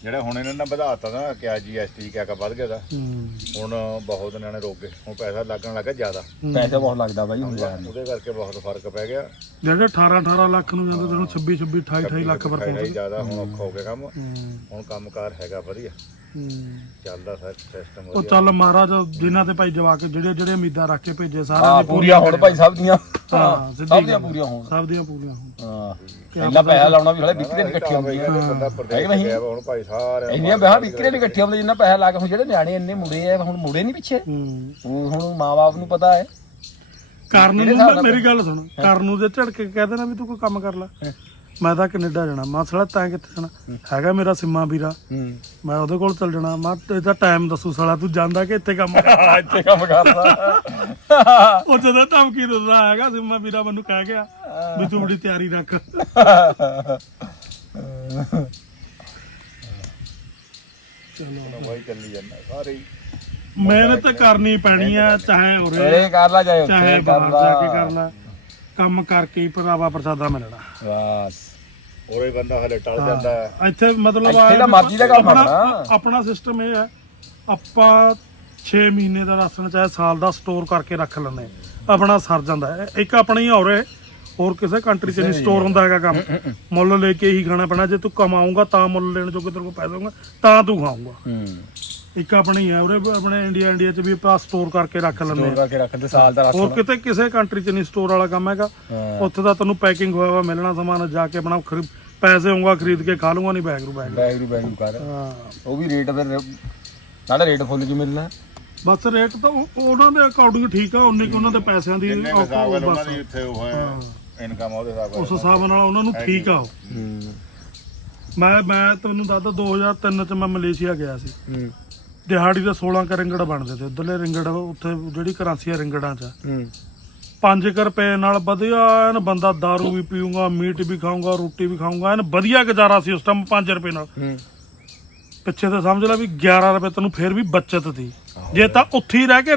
ਜਿਹੜਾ ਹੁਣ ਇਹਨਾਂ ਨੇ ਵਧਾਤਾ ਨਾ ਕਿਆ ਜੀਐਸਟੀ ਕਿਆ ਕਾ ਵੱਧ ਗਿਆ ਦਾ। ਹੁਣ ਬਹੁਤ ਨਿਆਣੇ ਰੋਕ ਗਏ। ਹੁਣ ਪੈਸਾ ਲੱਗਣ ਲੱਗਾ ਜ਼ਿਆਦਾ। ਪੈਸਾ ਬਹੁਤ ਲੱਗਦਾ ਬਾਈ ਹੁਣ ਯਾਰ ਉਹਦੇ ਕਰਕੇ ਬਹੁਤ ਫ਼ਰਕ ਪੈ ਗਿਆ। ਜਿਹੜੇ 18 18 ਲੱਖ ਨੂੰ ਜਾਂਦੇ ਤੈਨੂੰ 26 26 28 28 ਲੱਖ ਪਰ ਪਹੁੰਚ ਜ਼ਿਆਦਾ ਹੁਣ ਔਖਾ ਹੋ ਗਿਆ ਕੰਮ। ਹੁਣ ਕੰਮਕਾਰ ਹੈਗਾ ਵਧੀਆ। ਚੱਲਦਾ ਸਿਸਟਮ ਉਹ ਚੱਲ ਮਹਾਰਾਜ ਜਿਨ੍ਹਾਂ ਤੇ ਭਾਈ ਜਵਾਕ ਜਿਹੜੇ ਜਿਹੜੇ ਉਮੀਦਾਂ ਰੱਖ ਕੇ ਭੇਜੇ ਹਾਂ ਸਾਰਿਆਂ ਦੀ ਪੂਰੀਆਂ ਹੁਣ ਭਾਈ ਸਭ ਦੀਆਂ। ਹਾਂ, ਸਿੱਧੀ ਸਭ ਦੀਆਂ ਗੱਲ। ਪੂਰੀਆਂ ਹੋਣ। ਸਭ ਦੀਆਂ ਪੂਰੀਆਂ ਹੋਣ। ਹਾਂ। ਇੰਨਾ ਪੈਸਾ ਲਾਉਣਾ ਵੀ ਹਲੇ ਵਿਕਰੇ ਨਹੀਂ ਇਕੱਠੇ ਹੁੰਦੀਆਂ ਬੰਦਾ ਪ੍ਰਦੇਸ਼ ਨਹੀਂ? ਗਿਆ ਵਾ, ਹੁਣ ਭਾਈ ਸਾਰੇ ਇੰਨੀਆਂ ਵਿਆਹ ਵਿਕਰੇ ਨਹੀਂ ਇਕੱਠੇ ਹੁੰਦੇ ਜਿੰਨਾ ਪੈਸਾ ਲਾ ਕੇ ਹੁਣ ਜਿਹੜੇ ਨਿਆਣੇ ਇੰਨੇ ਮੁੜੇ ਆ ਹੁਣ ਮੁੜੇ ਨਹੀਂ ਪਿੱਛੇ। ਹੂੰ। ਹੁਣ ਹੁਣ ਮਾਪੇ ਨੂੰ ਪਤਾ ਹੈ। ਕਰਨ ਨੂੰ ਮੇਰੀ ਗੱਲ ਸੁਣ। ਕਰਨ ਨੂੰ ਜੇ ਝੜਕੇ ਕਹਿ ਦੇਣਾ ਵੀ ਤੂੰ ਕੋਈ ਕੰਮ ਕਰ ਲੈ। ਮੈਂ ਤਾਂ ਕੈਨੇਡਾ ਜਾਣਾ। ਮੈਂ ਸਾਲਾ ਤੈਂ ਕਿੱਥੇ ਜਾਣਾ? ਹੈਗਾ ਮੇਰਾ ਸਿੰਮਾ ਵੀਰਾ। ਮੈਂ ਉਹਦੇ ਕੋਲ ਚੱਲ ਜਾਣਾ। ਮੈਂ ਇਹਦਾ ਟਾਈਮ ਦੱਸੂ ਸਾਲਾ ਤੂੰ ਜਾਂਦਾ ਕਿ ਇੱਥੇ ਕੰਮ ਇੱਥੇ ਕੰਮ ਕਰਦਾ। ਉਹ ਜਦੋਂ ਧਮਕੀ ਦਿੰਦਾ ਹੈਗਾ ਸਿੰਮਾ ਵੀਰਾ ਮੈਨੂੰ ਕਹਿ ਗਿਆ ਵੀ ਤੂੰ ਬੜੀ ਤਿਆਰੀ ਰੱਖ। ਚੱਲੀ। ਜਾਂਦਾ ਸਾਰੇ ਹੀ। ਮਿਹਨਤ ਕਰਨੀ ਪੈਣੀ ਆ ਚਾਹੇ ਉਰੇ ਕਰ ਲਾ ਜਾਏ ਚਾਹੇ ਬਾਹਰ ਜਾ ਕੇ ਕਰਨਾ ਕੰਮ ਕਰਕੇ ਹੀ ਭਰਾਵਾ ਪ੍ਰਸਾਦਾ ਮਿਲਣਾ। ਬਸ। ਉਰੇ ਬੰਦਾ ਹਲੇ ਟਲ ਜਾਂਦਾ ਹੈ। ਇੱਥੇ ਮਤਲਬ ਇੱਥੇ ਆ ਤਾਂ ਮਰਜ਼ੀ ਦਾ ਕੰਮ ਆਪਣਾ-। ਆਪਣਾ ਸਿਸਟਮ ਇਹ ਹੈ ਆਪਾਂ 6 ਮਹੀਨੇ ਦਾ ਰਾਸ਼ਨ ਚਾਹੇ ਸਾਲ ਦਾ ਸਟੋਰ ਕਰਕੇ ਰੱਖ ਲੈਂਦੇ ਹਾਂ। ਆਪਣਾ ਸਰ ਜਾਂਦਾ ਹੈ। ਇੱਕ ਆਪਣੀ ਔਰੇ ਹੋਰ ਕਿਸੇ ਕੰਟਰੀ 'ਚ ਨਹੀਂ ਸਟੋਰ ਹੁੰਦਾ ਹੈਗਾ ਕੰਮ। ਮੁੱਲ ਲੈ ਕੇ ਹੀ ਖਾਣਾ ਪੈਣਾ ਜੇ ਤੂੰ ਕਮਾਊਂਗਾ ਤਾਂ ਮੁੱਲ ਲੈਣ ਜੋਗੇ ਤੇਰੇ ਕੋਲ ਪੈਸੇ ਹੋਣਗੇ ਤਾਂ ਤੂੰ ਖਾਊਂਗਾ। ਹੂੰ। ਇੱਕ ਆਪਣੀ ਹੈ ਉਰੇ ਆਪਣੇ ਇੰਡੀਆ ਇੰਡੀਆ 'ਚ ਵੀ ਆਪਾਂ ਸਟੋਰ ਕਰਕੇ ਰੱਖ ਲੈਂਦੇ ਸਟੋਰ ਹਾਂ। ਕਰਕੇ ਰੱਖਣ ਤੇ ਸਾਲ ਦਾ ਹੋਰ ਰਾਸ਼ਨ। ਕਿਤੇ ਕਿਸੇ ਕੰਟਰੀ 'ਚ ਨਹੀਂ ਸਟੋਰ ਵਾਲਾ ਕੰਮ ਹੈਗਾ। ਹਾਂ। ਉੱਥੇ ਦਾ ਤੈਨੂੰ ਪੈਕਿੰਗ ਹੋਇਆ ਵਾ ਮਿਲਣਾ ਸਮਾਨ ਜਾ ਕੇ ਆਪਣਾ ਖਰੀ- ਪੈਸੇ ਹੋਊਗਾ ਖਰੀਦ ਕੇ ਖਾ ਲੂੰਗਾ ਨਹੀਂ ਬੈਗ ਰੂ ਬੈਗ ਬੈਗ ਨੂੰ ਬੈਗ ਨੂੰ ਕਰ ਹਾਂ। ਉਹ ਵੀ ਰੇਟ ਫਿਰ ਨਾਲੇ ਰੇਟ ਫੁੱਲ ਕੀ ਮਿਲਣਾ। ਬਸ ਰੇਟ ਤਾਂ ਉਹ- ਉਹਨਾਂ ਦੇ ਅਕੋਰਡਿੰਗ ਠੀਕ ਆ ਉਨੇ ਕਿ ਉਹਨਾਂ ਦੇ ਪੈਸਿਆਂ ਦੀ ਜਿੰਨੇ ਉਹ- ਹਿਸਾਬ ਨਾਲ ਉਹ ਉਹਨਾਂ ਬਸ ਦੀ ਇੱਥੇ ਉਹ ਹੈ ਇਨਕਮ ਉਹਦੇ ਹਿਸਾਬ ਉਸ ਹਿਸਾਬ ਨਾਲ ਉਹਨਾਂ ਨੂੰ ਠੀਕ ਆ ਉਹ। ਹੂੰ ਮੈਂ ਮੈਂ ਤੁਹਾਨੂੰ ਦੱਸਦਾ 2003 ਚ ਮੈਂ ਮਲੇਸ਼ੀਆ ਗਿਆ ਸੀ। ਹੂੰ। ਦਿਹਾੜੀ ਦੇ 16 ਕ ਰਿੰਗੜ ਬਣਦੇ ਤੇ ਉਧਰਲੇ ਰਿੰਗੜ ਉੱਥੇ ਜਿਹੜੀ ਕਰੰਸੀ ਆ ਰਿੰਗੜਾਂ ਚ। ਹੂੰ। 5 ਰੁਪਏ ਨਾਲ ਵਧੀਆ ਐਨ ਬੰਦਾ दारू ਵੀ ਪੀਊਗਾ ਮੀਟ ਵੀ ਖਾਊਗਾ ਰੋਟੀ ਵੀ ਖਾਊਗਾ ਐਨ ਵਧੀਆ ਗੁਜ਼ਾਰਾ ਸੀ ਉਸ ਟਾਈਮ 5 ਰੁਪਏ ਨਾਲ। ਹੂੰ। ਪਿੱਛੇ ਤੇ ਸਮਝ ਲੈ ਵੀ 11 ਰੁਪਏ ਤੈਨੂੰ ਫੇਰ ਵੀ ਬਚਤ ਦੀ ਜੇ ਤਾਂ ਉੱਥੇ ਹੀ ਰਹਿ ਕੇ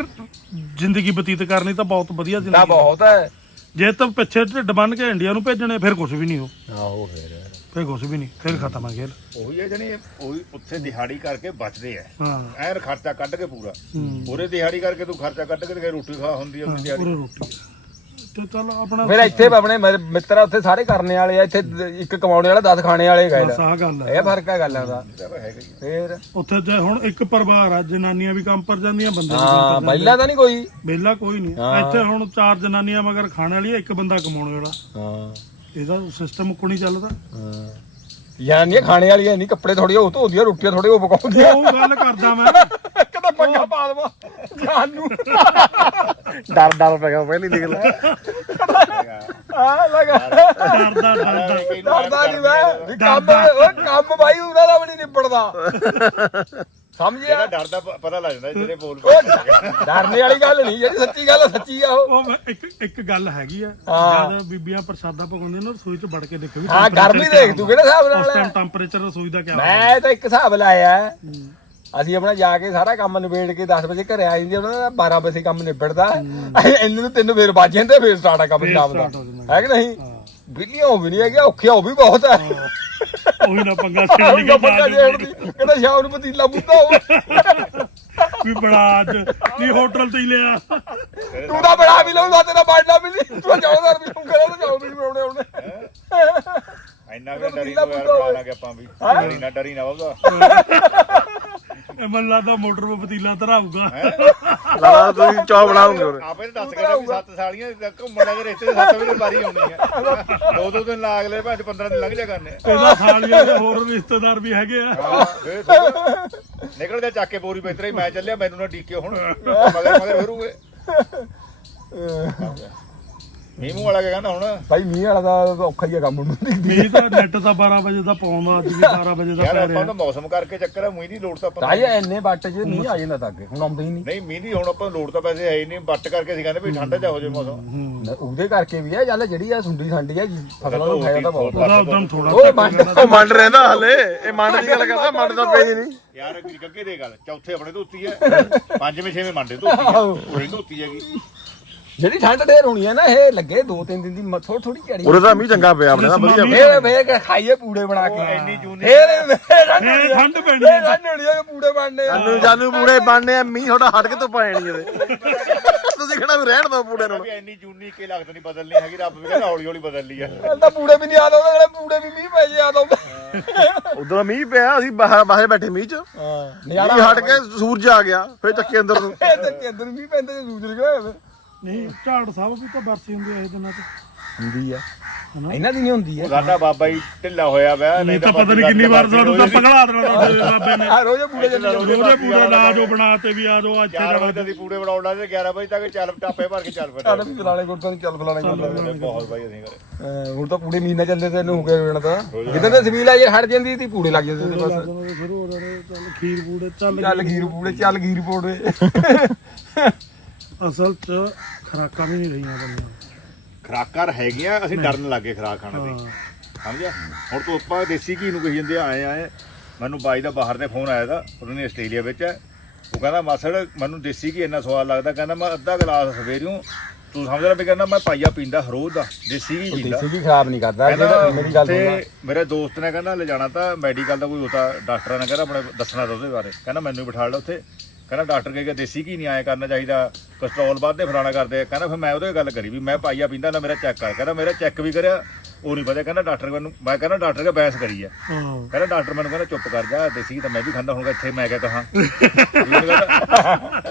ਜ਼ਿੰਦਗੀ ਬਤੀਤ ਕਰਨੀ ਤਾਂ ਬਹੁਤ ਵਧੀਆ ਤਾਂ ਜ਼ਿੰਦਗੀ ਬਹੁਤ ਹੈ। ਜੇ ਤਾਂ ਪਿੱਛੇ ਢਿੱਡ ਬੰਨ ਕੇ ਇੰਡੀਆ ਨੂੰ ਭੇਜਣੇ ਫਿਰ ਕੁਝ ਵੀ ਨਹੀਂ ਹੋ। ਆਹੋ ਫਿਰ। ਫਿਰ ਕੁਝ ਵੀ ਨਹੀਂ ਫਿਰ ਖਤਮ ਆ ਖੇਲ। ਉਹੀ ਹੈ ਜਣੀ ਉਹੀ ਉੱਥੇ ਦਿਹਾੜੀ ਕਰਕੇ ਬਚਦੇ ਆ। ਹਾਂ। ਐਨ ਖਰਚਾ ਕੱਢ ਕੇ ਪੂਰਾ। ਪੂਰੇ ਦਿਹਾੜੀ ਕਰਕੇ ਤੂੰ ਖਰਚਾ ਕੱਢ ਕੇ ਤੇ ਰੋਟੀ ਖਾ ਹੁੰਦੀ ਹੈ ਦਿਹਾੜੀ। ਪੂਰੀ ਰੋਟੀ। ਆ। ਤੇ ਚੱਲ ਆਪਣਾ ਫਿਰ ਇੱਥੇ ਆਪਣੇ ਮੇਰੇ ਮਿੱਤਰ ਆ ਉੱਥੇ ਸਾਰੇ ਕਰਨੇ ਵਾਲੇ ਆ ਇੱਥੇ ਇੱਕ ਕਮਾਉਣੇ ਵਾਲਾ 10 ਖਾਣੇ ਵਾਲੇ ਗਏ ਬਸ ਆਹ ਗੱਲ ਹੈ ਇਹ ਫ਼ਰਕ ਹੈ ਗੱਲਾਂ ਦਾ। ਫੇਰ ਉੱਥੇ ਜੇ ਹੁਣ ਇੱਕ ਪਰਿਵਾਰ ਆ ਜਨਾਨੀਆਂ ਵੀ ਕੰਮ ਪਰ ਜਾਂਦੀਆਂ ਬੰਦੇ ਵੀ ਹਾਂ ਕੰਮ ਪਰ ਪਹਿਲਾਂ ਤਾਂ ਨਹੀਂ ਕੋਈ। ਜਾਂਦੇ ਵਿਹਲਾ ਕੋਈ ਨਹੀਂ। ਹਾਂ। ਇੱਥੇ ਹੁਣ ਚਾਰ ਜਨਾਨੀਆਂ ਮਗਰ ਖਾਣ ਵਾਲੀ ਆ, ਇੱਕ ਬੰਦਾ ਕਮਾਉਣ ਵਾਲਾ। ਹਾਂ। ਇਹਦਾ ਸਿਸਟਮ ਕੋਈ ਚੱਲਦਾ। ਹਾਂ। ਯਾਨੀ ਖਾਣੇ ਵਾਲੀਆਂ ਨਹੀਂ ਕੱਪੜੇ ਥੋੜੀ ਉਹ ਧੋਦੀਆਂ ਰੋਟੀਆਂ ਥੋੜੀ ਉਹ ਪਕਾਉਂਦੀਆਂ। ਉਹ ਗੱਲ ਕਰਦਾ ਮੈਂ। ਕਿਤੇ ਪੰਗਾ ਪਾ ਦਵਾ। ਜਾਨ ਨੂੰ। ਡਰ ਡਰ ਪੈ ਗਿਆ ਪਹਿਲੀ ਦੇਖ ਲੈ। ਆ ਲਗਾ। ਡਰਦਾ ਡਰਦਾ। ਡਰਦਾ ਨਹੀਂ ਮੈਂ। ਵੀ ਕੰਮ ਉਹ ਕੰਮ ਬਾਈ ਉਹਨਾਂ ਦਾ ਵੀ ਨਹੀਂ ਨਿਬੜਦਾ। ਸਮਝਿਆ? ਜਿਹੜਾ ਡਰਦਾ ਪਤਾ ਲੱਗ ਜਾਂਦਾ ਜਿਹੜੇ ਬੋਲ ਡਰਨੇ ਵਾਲੀ ਗੱਲ ਨਹੀਂ ਜਿਹੜੀ ਸੱਚੀ ਗੱਲ ਸੱਚੀ ਆ ਉਹ। ਇੱਕ ਇੱਕ ਗੱਲ ਹੈਗੀ ਆ। ਜਦ ਬੀਬੀਆਂ ਪ੍ਰਸ਼ਾਦਾ ਪਕਾਉਂਦੀਆਂ ਨੇ ਰਸੋਈ 'ਚ ਵੜ ਕੇ ਦੇਖੋ ਵੀ ਹਾਂ ਗਰਮੀ ਦੇਖ ਤੂੰ ਕਿਹੜੇ ਹਿਸਾਬ ਉਸ ਨਾਲ ਟਾਈਮ। ਟੈਂਪਰੇਚਰ ਰਸੋਈ ਦਾ ਕਿਆ ਮੈਂ ਤਾਂ ਇੱਕ ਹਿਸਾਬ ਲਾਇਆ। ਹੈ। ਅਸੀਂ ਆਪਣਾ ਜਾ ਕੇ ਸਾਰਾ ਕੰਮ ਨਿਬੇੜ ਕੇ 10 ਵਜੇ ਘਰੇ ਆ ਜਾਂਦੇ ਉਹਨਾਂ ਦਾ 12 ਵਜੇ ਕੰਮ ਨਿਬੜਦਾ। ਇੰਨੇ ਨੂੰ ਤਿੰਨ ਫੇਰ ਵੱਜ ਜਾਂਦੇ ਫੇਰ ਸਟਾਰਟ ਆ ਕੰਮ ਸ਼ਾਮ ਦਾ। ਹੋ। ਹੈ ਕਿ ਨਹੀਂ? ਬਿੱਲੀਆਂ ਉਹ ਵੀ ਨਹੀਂ ਹੈਗੀਆਂ ਔਖਿਆ ਉਹ ਵੀ ਬਹੁਤ ਹੈ। ਉਹੀ ਨਾ ਪੰਗਾ ਛੇੜ ਕੇ ਬੰਦਾ ਜੇੜਦੀ ਕਹਿੰਦਾ ਸ਼ਾਮ ਨੂੰ ਪਤੀਲਾ ਬੁੱਧਾ ਹੋਵੇ ਵੀ ਬੜਾ ਅੱਜ। ਨਹੀਂ ਹੋਟਲ ਤੇ ਹੀ ਲਿਆ। ਤੂੰ ਤਾਂ ਬੜਾ ਵੀ ਲਊਗਾ ਤੇਰਾ ਬਾੜਨਾ ਵੀ ਨਹੀਂ ਤੂੰ ਜਾਉਦਾਰ ਵੀ ਤਾਂ ਜਾਉ ਵੀ ਬਣਾਉਣੇ ਉਹਨੇ ਇੰਨਾ ਵੀ ਡਰੀ ਨਾ ਯਾਰ ਬਣਾ ਲਾਂਗੇ ਆਪਾਂ ਵੀ। ਡਰੀ ਨਾ ਡਰੀ ਨਾ ਬਾਬਾ ਇਹ ਮਨ ਲੱਗਦਾ ਮੋਟਰ 'ਤੇ ਪਤੀਲਾ ਧਰਾਊਗਾ। ਲਾ ਤੁਸੀਂ ਚਾਹ ਬਣਾਉਂਗੇ ਹੋਰ। ਆਪੇ ਤਾਂ ਦੱਸ ਕੇ ਵੀ ਸੱਤ ਸਾਲੀਆਂ ਘੁੰਮਣ ਲੱਗੇ ਰਿਸ਼ਤੇ ਦੇ ਸੱਤ ਵਜੇ ਵਾਰੀ ਆਉਣੀ ਹੈ ਦੋ ਦੋ ਦਿਨ ਲਾ ਅਗਲੇ ਭਾਂ 15 ਦਿਨ ਲੰਘ ਜਾ ਕਰਨੇ। ਇਹਦਾ ਸਾਲੀਆਂ ਦੇ ਹੋਰ ਰਿਸ਼ਤੇਦਾਰ ਵੀ ਹੈਗੇ ਆ। ਨਿਕਲ ਜਾ ਚੱਕ ਕੇ ਬੋਰੀ ਬੇਤਰੇ ਮੈਂ ਚੱਲਿਆ ਮੈਨੂੰ ਨਾ ਡੀਕੇ ਹੁਣ। ਮਗਰ ਮਗਰ ਫਿਰੂਗੇ ਮੀਮੂ ਵਾਲਾ ਕੀ ਕਹਿੰਦਾ ਹੁਣ? ਭਾਈ ਮੀਂਹ ਵਾਲਾ ਦਾ ਔਖਾ ਹੀ ਆ ਕੰਮ ਨੂੰ। ਮੀਂਹ ਤਾਂ ਨੈਟ ਤਾਂ 12 ਵਜੇ ਦਾ ਪਾਉਂਦਾ ਅੱਜ ਵੀ 12 ਵਜੇ ਦਾ ਯਾਰ ਪੈ ਆਪਾਂ ਰਿਹਾ। ਤਾਂ ਮੌਸਮ ਕਰਕੇ ਚੱਕਰ ਹੈ ਮੀਂਹ ਦੀ ਲੋੜ ਤਾਂ ਆਪਾਂ ਤਾਈ ਇੰਨੇ ਬੱਟ ਚ ਮੀਂਹ ਆ ਜਾਂਦਾ ਤਾਂ ਅੱਗੇ ਹੁਣ ਆਉਂਦਾ ਹੀ ਨਹੀਂ। ਨਹੀਂ ਮੀਂਹ ਦੀ ਹੁਣ ਆਪਾਂ ਨੂੰ ਲੋੜ ਤਾਂ ਪੈਸੇ ਹੈ ਹੀ ਨਹੀਂ ਬੱਟ ਕਰਕੇ ਸੀ ਕਹਿੰਦੇ ਵੀ ਠੰਡ ਜਾ ਹੋ ਜਾਏ ਮੌਸਮ ਉਹਦੇ ਕਰਕੇ ਵੀ ਆ ਚੱਲ ਜਿਹੜੀ ਆ ਸੁੰਡੀ ਸਾਂਡੀ ਆ ਫਸਲਾਂ ਨੂੰ ਫਾਇਦਾ ਤਾਂ ਬਹੁਤ ਉਹਦਾ ਉਦੋਂ ਥੋੜਾ ਓਏ ਮੰਡ ਉਹ ਮੰਡ ਰਹਿੰਦਾ ਹਲੇ ਇਹ ਮੰਡ ਦੀ ਗੱਲ ਕਰਦਾ ਮੰਡ ਦਾ ਪਈ ਨਹੀਂ। ਯਾਰ ਗੱਗੇ ਦੇ ਗੱਲ ਚੌਥੇ ਆਪਣੇ ਧੋਤੀ ਹੈ ਪੰਜਵੇਂ ਛੇਵੇਂ ਮੰਡੇ ਧੋਤੀ ਹੈ ਉਹੀ ਧੋਤੀ ਹੈਗੀ। ਜਿਹੜੀ ਠੰਡ ਢੇਰ ਹੋਣੀ ਹੈ ਨਾ ਇਹ ਲੱਗੇ ਦੋ ਤਿੰਨ ਦਿਨ ਦੀ ਥੋੜੀ ਥੋੜੀ ਝੜੀ ਉਰੇ ਤਾਂ ਮੀਂਹ ਚੰਗਾ ਪਿਆ ਆਪਣੇ ਨਾਲ ਵਧੀਆ ਫੇਰ ਫੇਰ ਖਾਈਏ ਪੂੜੇ ਬਣਾ ਕੇ। ਇੰਨੀ ਜੂਨੀ ਫੇਰ ਫੇਰ ਠੰਡ ਪੈਣੀ ਆ। ਪੂੜੇ ਬਣਨੇ ਆ। ਜਾਨੂ ਜਾਨੂ ਪੂੜੇ ਬਣਨੇ ਆ ਮੀਂਹ ਥੋੜਾ ਹਟ ਕੇ ਤੋਂ ਪੈਣੀ ਇਹਦੇ ਤੁਸੀਂ ਕਿਹੜਾ ਵੀ ਰਹਿਣ ਦੋ ਪੂੜੇ ਨੂੰ ਵੀ ਇੰਨੀ ਜੂਨੀ ਕੇ ਲੱਗਦਾ ਨਹੀਂ ਬਦਲਣੀ ਹੈਗੀ ਰੱਬ ਵੀ ਕਹਿੰਦਾ ਹੌਲੀ ਹੌਲੀ ਬਦਲਣੀ ਆ। ਇਹ ਤਾਂ ਪੂੜੇ ਵੀ ਨਹੀਂ ਆਦਾ ਉਹਦੇ ਪੂੜੇ ਵੀ ਮੀਂਹ ਪੈ ਜੇ ਉਧਰ ਮੀਂਹ ਪਿਆ ਅਸੀਂ ਬਾਹਰ ਬਾਹਰ ਬੈਠੇ ਮੀਂਹ ਚ। ਹਾਂ ਮੀਂਹ ਹਟ ਕੇ ਸੂਰਜ ਆ ਗਿਆ ਫੇਰ ਚੱਕੇ ਅੰਦਰ ਨੂੰ। ਇਹ ਤੇ ਕੇਂਦਰ ਮੀਂਹ ਪੈਂਦੇ ਤੇ ਦੂਜੇ ਗਏ ਨਹੀਂ ਝਾੜ ਸਾਹਿਬ ਵੀ ਤਾਂ ਬਰਸੀ ਹੁੰਦੀ ਆ ਇਹ ਦਿਨਾਂ 'ਚ ਹੁੰਦੀ ਆ। ਇਹਨਾਂ ਦੀ ਨਹੀਂ ਹੁੰਦੀ ਆ। ਸਾਡਾ ਬਾਬਾ ਹੀ ਢਿੱਲਾ ਹੋਇਆ ਵਿਆ ਨਹੀਂ ਤਾਂ ਪਤਾ ਨਹੀਂ ਕਿੰਨੀ ਵਾਰ ਸਾਨੂੰ ਤਾਂ ਪਗਲਾ ਦੇਣਾ ਤੁਹਾਡੇ ਬਾਬੇ ਨੇ। ਰੋਜ਼ ਪੂੜੇ ਚੱਲੀ ਜਾਂਦੇ ਉਹਦੇ ਪੂਰਾ ਲਾਜੋ ਬਣਾ ਤੇ ਵੀ ਆ ਜਾਓ ਇੱਥੇ 4 ਜਾਣਾ ਵਜੇ ਦੀ ਪੂੜੇ ਬਣਾਉਣਾ ਤੇ 11 ਵਜੇ ਤੱਕ ਚੱਲ ਟਾਪੇ ਭਰ ਕੇ ਚੱਲ ਫਿਰ ਚੱਲ ਵੀ ਫਲਾਣੇ ਗੁਰਦਾਂ ਦੀ ਚੱਲ ਫਲਾਣੇ ਗੁਰਦਾਂ ਦੀ। ਬਹੁਤ ਬਾਈ ਅਸੀਂ ਕਰੇ ਹੁਣ ਤਾਂ ਪੂੜੇ ਮਹੀਨਾ ਚੱਲਦੇ ਤੈਨੂੰ ਹੋ ਗਿਆ ਹੋਣਾ ਤਾਂ? ਜਿੱਦਾਂ ਤੇ ਸਬੀਲ ਆ ਜੇ ਹਟ ਜਾਂਦੀ ਤੀ ਪੂੜੇ ਲੱਗ ਜਾਂਦੇ ਤੇ ਬਸ। ਜਦੋਂ ਸ਼ੁਰੂ ਹੋ ਜਾਣੇ ਚੱਲ ਖੀਰ ਪੂੜੇ ਚੱਲ ਚੱਲ ਗੀਰ ਪੂੜੇ ਚੱਲ ਗੀਰ ਪੂੜੇ। ਅਸਲ 'ਚ ਖਰਾਕਾਂ ਵੀ ਨਹੀਂ ਰਹੀਆਂ ਬੰਦੀਆਂ ਖਰਾਕਾਂ ਹੈਗੀਆਂ ਅਸੀਂ ਡਰਨ ਲੱਗੇ ਖਰਾਕ ਖਾਣ ਦੀ। ਸਮਝਿਆ? ਹੁਣ ਤੋਂ ਆਪਾਂ ਦੇਸੀ ਘੀ ਨੂੰ ਕਹੀ ਜਾਂਦੇ ਆਏ ਆਏ। ਮੈਨੂੰ ਬਾਈ ਦਾ ਬਾਹਰ ਤੇ ਫੋਨ ਆਇਆ ਦਾ ਉਹਨੇ ਆਸਟ੍ਰੇਲੀਆ ਵਿੱਚ ਹੈ। ਉਹ ਕਹਿੰਦਾ ਮਾਸੜ ਮੈਨੂੰ ਦੇਸੀ ਘੀ ਇੰਨਾ ਸਵਾਦ ਲੱਗਦਾ। ਕਹਿੰਦਾ ਮੈਂ ਅੱਧਾ ਗਲਾਸ ਸਵੇਰਿਓਂ ਤੂੰ ਸਮਝ ਰਿਹਾ ਵੀ ਕਹਿੰਦਾ ਮੈਂ ਪਾਈਆ ਪੀਂਦਾ ਰੋਜ਼ ਦਾ ਦੇਸੀ ਘੀ ਪੀਂਦਾ। ਦੇਸੀ ਵੀ ਖਰਾਬ ਨਹੀਂ ਕਰਦਾ ਮੇਰੀ ਗੱਲ ਸੁਣ ਤੇ ਮੇਰੇ ਦੋਸਤ ਨੇ ਕਹਿੰਦਾ ਲੈ ਜਾਣਾ ਤਾਂ ਮੈਡੀਕਲ ਦਾ ਕੋਈ ਹੋਤਾ ਡਾਕਟਰਾਂ ਨੇ ਕਹਿੰਦਾ ਆਪਣੇ ਦੱਸਣਾ ਤਾਂ ਉਹਦੇ ਬਾਰੇ। ਕਹਿੰਦਾ ਮੈਨੂੰ ਬਿਠਾ ਲਓ ਉੱਥੇ। ਕਹਿੰਦਾ ਡਾਕਟਰ ਕਹੇਗਾ ਦੇਸੀ ਘੀ ਨਹੀਂ ਆਇਆ ਕਰਨਾ ਚਾਹੀਦਾ ਕੋਲੇਸਟ੍ਰੋਲ ਵੱਧਦੇ, ਫਲਾਣਾ ਕਰਦੇ ਆ। ਕਹਿੰਦਾ ਫਿਰ ਮੈਂ ਉਹਦੇ ਗੱਲ ਕਰੀ ਵੀ ਮੈਂ ਪਾਈਆ ਪੀਂਦਾ, ਨਾ ਮੇਰਾ ਚੈੱਕ ਕਰ ਕਹਿੰਦਾ ਮੇਰਾ ਚੈੱਕ ਵੀ ਕਰਿਆ ਉਹ ਨਹੀਂ ਪਤਾ ਕਹਿੰਦਾ ਡਾਕਟਰ ਮੈਨੂੰ ਮੈਂ ਕਹਿੰਦਾ ਡਾਕਟਰ ਕੇ ਬਹਿਸ ਕਰੀ ਆ। ਹਾਂ। ਕਹਿੰਦਾ ਡਾਕਟਰ ਮੈਨੂੰ ਕਹਿੰਦਾ ਚੁੱਪ ਕਰ ਜਾ ਦੇਸੀ ਤਾਂ ਮੈਂ ਵੀ ਖਾਂਦਾ ਹੋਊਗਾ ਇੱਥੇ ਮੈਂ ਕਿਆ ਕਹਾਂ।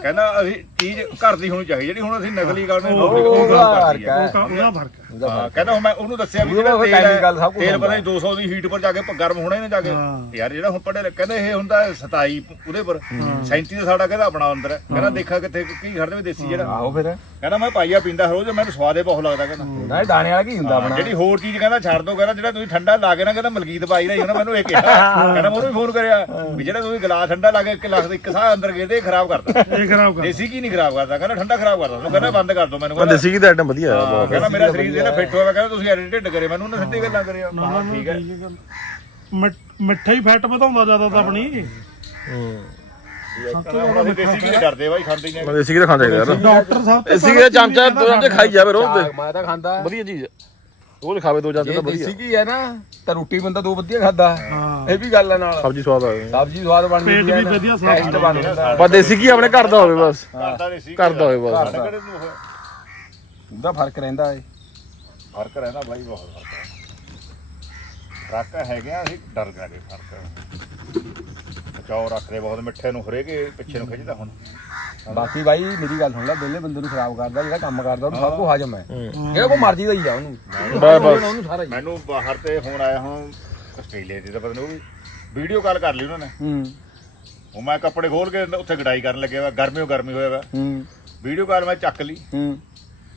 ਕਹਿੰਦਾ- ਅਸੀਂ ਚੀਜ਼ ਘਰ ਦੀ ਹੋਣੀ ਚਾਹੀਦੀ ਜਿਹੜੀ ਹੁਣ ਅਸੀਂ ਨਕਲੀ ਕਰਦੇ ਹਾਂ ਲੋਕ ਉਹ ਕਰਦੀ ਆ ਉਹ ਕਾ- ਉਹਦਾ ਫ਼ਰਕ ਹੈ। ਹਾਂ, ਕਹਿੰਦਾ ਹੁਣ ਮੈਂ ਉਹਨੂੰ ਦੱਸਿਆ ਵੀ ਜਿਹੜਾ ਤੇਲ chemical ਸਭ ਹੈ ਕੁਛ ਤੇਲ ਪਤਾ। ਨਹੀਂ 200 ਦੀ ਹੀਟ ਪਰ ਜਾ ਕੇ ਪ- ਗਰਮ ਹੋਣਾ ਹੀ ਨਾ ਜਾ ਕੇ। ਹਾਂ। ਯਾਰ ਜਿਹੜਾ ਹੁਣ ਲਿਖੇ ਕਹਿੰਦੇ ਇਹ ਹੁੰਦਾ 27 ਉਹਦੇ ਪਰ 37 ਦਾ ਸਾਡਾ ਕਹਿੰਦਾ ਆਪਣਾ ਅੰਦਰ ਹੈ। ਕਹਿੰਦਾ ਦੇਖਾ ਕਿੱਥੇ ਕੀ ਖੜਦੇ ਵੀ ਦੇਸੀ ਜਿਹੜਾ। ਆਹੋ ਫਿਰ। ਕਹਿੰਦਾ ਮੈਂ ਪਾਈਆ ਪੀਂਦਾ ਰੋਜ਼ ਮੈਨੂੰ ਸਵਾਦ ਬਹੁਤ ਲੱਗਦਾ ਕਹਿੰਦਾ। ਨਾ ਇਹ ਦਾਣੇ ਵਾਲਾ ਕੀ ਹੁੰਦਾ ਆਪਣਾ? ਜਿਹੜੀ ਹੋਰ ਚੀਜ਼ ਕਹਿੰਦਾ ਛੱਡ ਦੋ ਕਹਿੰਦਾ ਜਿਹੜਾ ਤੁਸੀਂ ਠੰਡਾ ਲਾ ਕੇ ਨਾ ਕਹਿੰਦਾ ਮਲਕੀਤ ਪਾਈ ਰਹੀ ਉਹਨਾਂ ਮੈਨੂੰ ਇਹ ਕਿਹਾ। ਕਹਿੰਦਾ ਮੈਂ ਉਹਨੂੰ ਵੀ ਫੋਨ ਕਰਿਆ ਵੀ ਜਿਹੜਾ ਤੁਸੀਂ ਗਲਾਸ ਠੰਡਾ ਲਾ ਕੇ ਇੱਕ ਲੱਖ ਇੱਕ ਸਾਹ ਅੰਦਰ ਗਏ ਤੇ ਇਹ ਖਰਾਬ ਕਰਦਾ ਇਹ ਖਰਾਬ ਕਰ ਦੇਸੀ ਕੀ ਨਹੀਂ ਖਰਾਬ ਕਰਦਾ ਕਹਿੰਦਾ ਠੰਡਾ ਖਰਾਬ ਕਰਦਾ ਉਹਨੂੰ ਕਹਿੰਦਾ ਬੰਦ ਕਰ ਦੋ ਮੈਨੂੰ ਕਹਿੰਦਾ। ਦੇਸੀ ਘੀ ਦਾ ਆਈਟਮ ਵਧੀਆ ਆ ਹਾਂ, ਬਹੁਤ ਕਹਿੰਦਾ ਮੇਰਾ ਸਰੀਰ ਜਿਹੜਾ ਫਿੱਟ ਹੋਇਆ ਕਹਿੰਦਾ ਤੁਸੀਂ ਐਡਿਟ ਢਿੱਡ ਕਰੇ ਮੈਨੂੰ ਉਹਨੇ ਸਿੱਧੀ ਗੱਲਾਂ ਕਰਿਆ। ਨਾ ਨਾ ਠੀਕ ਹੈ। ਮਿੱਠ- ਹੀ ਫੈਟ ਵਧਾਉਂਦਾ ਜ਼ਿਆਦਾ ਤਾਂ ਆਪਣੀ ਕੀ ਹੀ ਦੇਸੀ ਘੀ ਦਾ ਖਾਂਦਾ ਯਾਰ। ਡਾਕਟਰ ਸਾਹਿਬ ਦੇਸੀ ਘੀ ਦਾ ਚਮਚਾ ਦੋ ਚਮਚੇ ਖਾਈ ਜਾਵੇ ਰੋਜ਼ ਦੇ। ਮੈਂ ਤਾਂ ਖਾਂਦਾ। ਵਧੀਆ ਚੀਜ਼ ਰੋਜ਼ ਖਾਵੇ ਦੋ ਚਮਚੇ ਜੇ ਤਾਂ ਵਧੀਆ। ਦੇਸੀ ਕੀ ਹੈ ਨਾ ਤਾਂ ਰੋਟੀ ਬੰਦਾ ਦੋ ਵਧੀਆ ਖਾਦਾ। ਹਾਂ। ਇਹ ਵੀ ਗੱਲ ਹੈ ਨਾਲ। ਸਬਜ਼ੀ ਸਵਾਦ ਆ। ਗਈ ਸਬਜ਼ੀ ਸਵਾਦ ਬਣਦੀ ਪੇਟ ਵੀ। ਵਧੀਆ ਸਾਫ਼ ਟੇਸਟ ਬਣ ਜਾਂਦਾ। ਪਰ ਦੇਸੀ ਘੀ ਆਪਣੇ ਘਰ ਦਾ ਹੋਵੇ ਬਸ। ਘਰ ਦਾ ਦੇਸੀ ਘਰ ਦਾ ਹੋਵੇ ਬਸ। ਸਾਡੇ ਕਿਹੜੇ ਨੂੰ ਹੋਇਆ ਉਹਦਾ ਫ਼ਰਕ ਰਹਿੰਦਾ ਏ। ਫ਼ਰਕ ਰਹਿੰਦਾ ਬਾਈ ਬਹੁਤ ਫ਼ਰਕ ਹੈ ਫ਼ਰਕ ਹੈਗੇ ਅਸੀਂ ਡਰ ਗਏ ਫ਼ਰਕ। ਬਚਾਓ ਰੱਖਦੇ ਬਹੁਤ ਮਿੱਠੇ ਨੂੰ ਹਰੇਕੇ ਪਿੱਛੇ ਨੂੰ ਖਿੱਚਦਾ ਹੁਣ। ਬਾਕੀ ਬਾਈ ਮੇਰੀ ਗੱਲ ਸੁਣ ਲੈ ਵਿਹਲੇ ਬੰਦੇ ਨੂੰ ਖਰਾਬ ਕਰਦਾ ਜਿਹੜਾ ਕੰਮ ਕਰਦਾ ਉਹਨੂੰ ਸਭ ਕੁਝ ਹਜਮ ਹੈ ਜਿਹੜਾ ਕੋ ਮਰਜ਼ੀ ਦਾ ਹੀ ਆ ਉਹਨੂੰ ਬਸ। ਬਸ ਉਹਨੂੰ ਸਾਰਾ ਹੀ। ਮੈਨੂੰ ਬਾਹਰ ਤੇ ਫੋਨ ਆਇਆ ਹੁਣ ਆਸਟ੍ਰੇਲੀਆ ਦੀ ਤਾਂ ਪਤਾ ਨਹੀਂ ਉਹ ਵੀ ਵੀਡੀਓ ਕਾਲ ਕਰ ਲਈ ਉਹਨਾਂ ਨੇ। ਹੂੰ। ਉਹ ਮੈਂ ਕੱਪੜੇ ਖੋਲ ਕੇ ਉੱਥੇ ਗੜਾਈ ਕਰਨ ਲੱਗਿਆ ਵਾ ਗਰਮੀਓ ਗਰਮੀ ਹੋਇਆ ਵਾ। ਹੂੰ। ਵੀਡੀਓ ਕਾਲ ਮੈਂ ਚੱਕ ਲਈ। ਹੂੰ।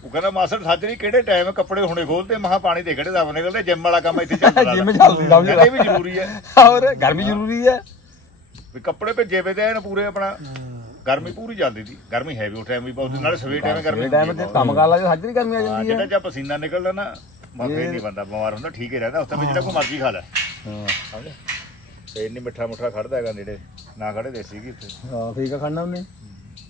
ਉਹ ਕਹਿੰਦਾ ਮਾਸਟਰ ਸਾਜਰੀ ਕਿਹੜੇ ਟਾਈਮ ਕੱਪੜੇ ਹੁਣੇ ਖੋਲਦੇ ਮਹਾ ਪਾਣੀ ਦੇ ਕਿਹੜੇ ਦਬ ਨਿਕਲਦੇ ਜਿਮ ਵਾਲਾ ਕੰਮ ਇੱਥੇ ਚੱਲਦਾ ਜਿਮ ਚੱਲਦੀ ਸਮਝ ਇਹ ਵੀ ਜ਼ਰੂਰੀ ਹੈ। ਹੋਰ ਗਰਮੀ ਜ਼ਰੂਰੀ ਹੈ। ਵੀ ਕੱਪੜੇ ਭੇਜੇ ਵੇ ਤੇ ਐਨ ਪੂਰੇ ਆਪਣਾ। ਗਰਮੀ ਪੂਰੀ ਚੱਲਦੀ ਸੀ। ਗਰਮੀ ਹੈ ਵੀ ਉਹ ਟਾਈਮ ਵੀ ਬਹੁਤ ਨਾਲੇ ਸਵੇਰ ਟਾਈਮ ਗਰਮੀ ਟਾਈਮ ਤੇ ਕੰਮ ਕਰ ਲਾ ਹਾਜ਼ਰੀ ਕਰਨੀ ਆ ਹਾਂ, ਜਾਂਦੀ ਜਿਹੜਾ ਹੈ ਜਾਂ ਪਸੀਨਾ ਨਿਕਲਦਾ ਨਾ ਮਾਫੇ ਨਹੀਂ ਬੰਦਾ ਬਿਮਾਰ ਹੁੰਦਾ ਠੀਕ ਹੀ ਰਹਿੰਦਾ ਉਸ ਤੋਂ ਜਿਹੜਾ ਕੋਈ ਮਰਜ਼ੀ ਖਾ ਲੈ। ਹਾਂ। ਸਮਝ? ਤੇ ਇੰਨੀ ਮਿੱਠਾ ਮੁੱਠਾ ਖੜਦਾ ਹੈਗਾ ਨੇੜੇ ਨਾ ਖੜੇ ਦੇਸੀ ਕੀ ਇੱਥੇ ਹਾਂ ਠੀਕ ਆ ਖੜਨਾ ਉਹਨੇ।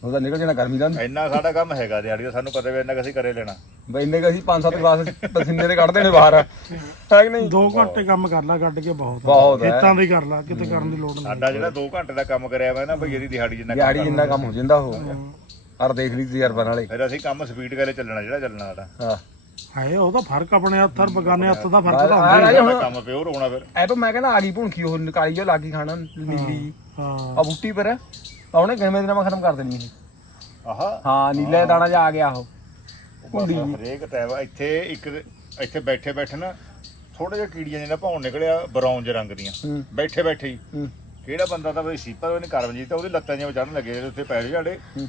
ਉਹਦਾ ਨਿਕਲ ਜਾਣਾ ਗਰਮੀ ਦਾ। ਇੰਨਾ ਸਾਡਾ ਕੰਮ ਹੈਗਾ ਦਿਹਾੜੀ ਦਾ ਸਾਨੂੰ ਪਤਾ ਵੀ ਇੰਨਾ ਕੁ ਅਸੀਂ ਕਰੇ ਲੈਣਾ। ਬਈ ਇੰਨੇ ਕੁ ਅਸੀਂ 5-7 ਗਲਾਸ ਪਸੀਨੇ ਦੇ ਕੱਢਦੇ ਨੇ ਬਾਹਰ। ਹੈ ਕਿ ਨਹੀਂ? 2 ਘੰਟੇ ਕੰਮ ਕਰ ਲਾ ਕੱਢ ਕੇ ਬਹੁਤ ਆ। ਬਹੁਤ ਹੈ ਖੇਤਾਂ ਦੇ ਕਰ ਲਾ ਕਿਤੇ ਕਰਨ ਦੀ ਲੋੜ ਨਹੀਂ। ਸਾਡਾ ਜਿਹੜਾ 2 ਘੰਟੇ ਦਾ ਕੰਮ ਕਰਿਆ ਵਾ ਨਾ ਭਈ ਇਹਦੀ ਦਿਹਾੜੀ ਜਿੰਨਾ ਕੰਮ ਦਿਹਾੜੀ ਜਿੰਨਾ ਕੰਮ ਹੋ ਜਾਂਦਾ ਉਹ। ਅਰ ਦੇਖ ਲਈ ਤਜਰਬਾ ਨਾਲੇ। ਫਿਰ ਅਸੀਂ ਕੰਮ ਸਪੀਡ ਕਰੇ ਚੱਲਣਾ ਜਿਹੜਾ ਚੱਲਣਾ ਸਾਡਾ। ਹਾਂ। ਹਾਏ ਉਹਦਾ ਫ਼ਰਕ ਆਪਣੇ ਹੱਥ ਔਰ ਬਗਾਨੇ ਹੱਥ ਦਾ ਫ਼ਰਕ ਤਾਂ ਆ ਹੁੰਦਾ ਹੀ ਰਾਜਾ ਹੈ। ਹੁਣ। ਕੰਮ ਪਿਓਰ ਹੋਣਾ ਫਿਰ। ਐ ਮੈਂ ਕਹਿੰਦਾ ਆ ਗਈ ਭੁਣਕੀ ਉਹ ਨਿਕਾਲੀ ਜੋ ਲਾਗੀ ਖਾਣਾ ਨੀਲੀ। ਜੀ ਹਾਂ। ਆ ਬੂਟੀ ਪਰ। ਆ ਉਹਨੇ ਕਿਵੇਂ ਦਿਨਾਂ ਮੈਂ ਖਤਮ ਕਰ ਦੇਣੀ ਇਹ? ਆਹਾ। ਹਾਂ ਨੀਲੇ ਦਾਣਾ ਜਾ ਆ ਗਿਆ ਉਹ। ਬਸ ਹਰੇਕ ਟਾਈਮ ਇੱਥੇ ਇੱਕ ਇੱਥੇ ਬੈਠੇ ਬੈਠੇ ਨਾ ਥੋੜੇ ਜਿਹਾ ਕੀੜੀਆਂ ਜਿਹਨਾਂ ਭੌਣ ਨਿਕਲਿਆ ਬਰੌਂਜ ਰੰਗ ਦੀਆਂ। ਹੂੰ। ਬੈਠੇ ਬੈਠੇ ਹੀ। ਹੂੰ। ਕਿਹੜਾ ਬੰਦਾ ਤਾਂ ਬਈ ਸੀਪਰ ਉਹਨੇ ਕਰਮਜੀਤ ਉਹਦੀ ਲੱਤਾਂ ਜਿਵੇਂ ਚੜਨ ਲੱਗੇ ਜਿਹੜੇ ਉੱਥੇ ਪੈਰ ਝਾੜੇ। ਹੂੰ।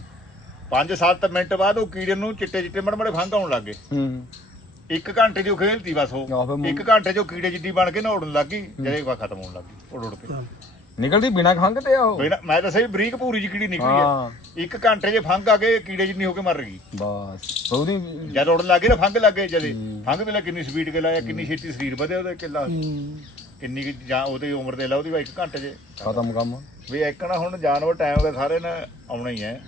5-7 ਮਿੰਟ ਬਾਅਦ ਉਹ ਕੀੜੇ ਨੂੰ ਚਿੱਟੇ ਚਿੱਟੇ ਮੜ ਮੜੇ ਫੰਗ ਆਉਣ ਲੱਗੇ ਹੂੰ। ਇੱਕ ਘੰਟੇ ਦੀ ਉਹ ਖੇਲਤੀ ਬਸ ਆਹ ਉਹ ਮੁੰ- ਇੱਕ ਘੰਟੇ ਚ ਉਹ ਕੀੜੇ ਜਿੱਡੀ ਬਣ ਕੇ ਨਾ ਉੜਨ ਲੱਗੀ ਜਿਹੜੇ ਵਾ ਖਤਮ ਹੋਣ ਲੱਗੀ ਉੜ ਉੜ ਕੇ। ਨਿਕਲਦੀ ਬਿਨਾ ਖੰਗ ਤੇ ਆ ਉਹ। ਬਿਨਾਂ- ਮੈਂ ਤਾਂ ਸਹੀ ਬਰੀਕ ਪੂਰੀ ਜਿਹੀ ਕੀੜੀ ਨਿਕਲੀ ਹੈ। ਇੱਕ ਘੰਟੇ 'ਚ ਫੰਗ ਆ ਕੇ ਕੀੜੇ ਜਿੰਨੀ ਹੋ ਕੇ ਮਰ ਗਈ। ਬਸ ਉਹਦੀ ਜਦ ਉੜਨ ਲੱਗੇ ਤਾਂ ਫੰਗ ਲੱਗੇ ਜਦੇ। ਫੰਗ ਵੇਲੇ ਕਿੰਨੀ ਸਪੀਡ ਕੇ ਲਾਇਆ ਕਿੰਨੀ ਛੇਤੀ ਸਰੀਰ ਵਧਿਆ ਉਹਦਾ ਕਿੱਲਾ। ਕਿੰਨੀ ਕੁ ਜਾਂ ਉਹਦੀ ਉਮਰ ਦੇ ਲਾ ਉਹਦੀ ਵਾ ਇੱਕ ਘੰਟੇ 'ਚ ਖਤਮ ਕੰਮ। ਵੀ ਇੱਕਣਾ ਹੁਣ ਜਾਨਵਰ ਟਾਈਮ ਦੇ ਸਾਰੇ ਨੇ ਆਉਣਾ ਹੀ ਹੈ।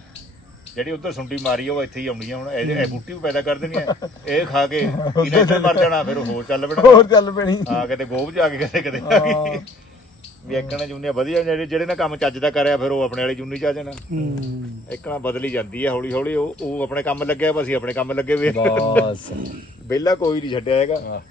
ਜਿਹੜੀ ਉਧਰ ਸੁੰਡੀ ਮਾਰੀ ਆ, ਉਹ ਇੱਥੇ ਹੀ ਆਉਣੀ ਆ। ਹੁਣ ਇਹ ਇਹ ਬੂਟੀ ਵੀ ਪੈਦਾ ਕਰ ਦੇਣੀ ਹੈ ਇਹ ਖਾ ਕੇ ਕਿਨੇ ਇੱਥੇ ਮਰ ਜਾਣਾ ਫਿਰ ਉਹ ਹੋਰ ਚੱਲ ਪੈਣਾ। ਹੋਰ ਚੱਲ ਪੈਣੀ। ਆ ਕਿਤੇ ਗੋਭ ਜਾ ਕੇ ਕਿਤੇ ਕਿਤੇ ਆ ਗਈ ਵੀ ਇੱਕਣਾ ਜੁਨੀਆਂ ਵਧੀਆ ਜਿਹੜੇ ਜਿਹੜੇ ਨੇ ਕੰਮ ਚੱਜ ਦਾ ਕਰਿਆ ਫਿਰ ਉਹ ਆਪਣੇ ਵਾਲੀ ਜੁਨੀ ਚ ਆ ਜਾਣਾ। ਹੂੰ। ਇੱਕਣਾ ਬਦਲੀ ਜਾਂਦੀ ਹੈ ਹੌਲੀ ਹੌਲੀ ਉਹ ਉਹ ਆਪਣੇ ਕੰਮ ਲੱਗਿਆ ਵਾ ਅਸੀਂ ਆਪਣੇ ਕੰਮ ਲੱਗੇ ਵੀ। ਬਸ। ਵਿਹਲਾ ਕੋਈ ਨਹੀਂ ਛੱਡਿਆ ਹੈਗਾ।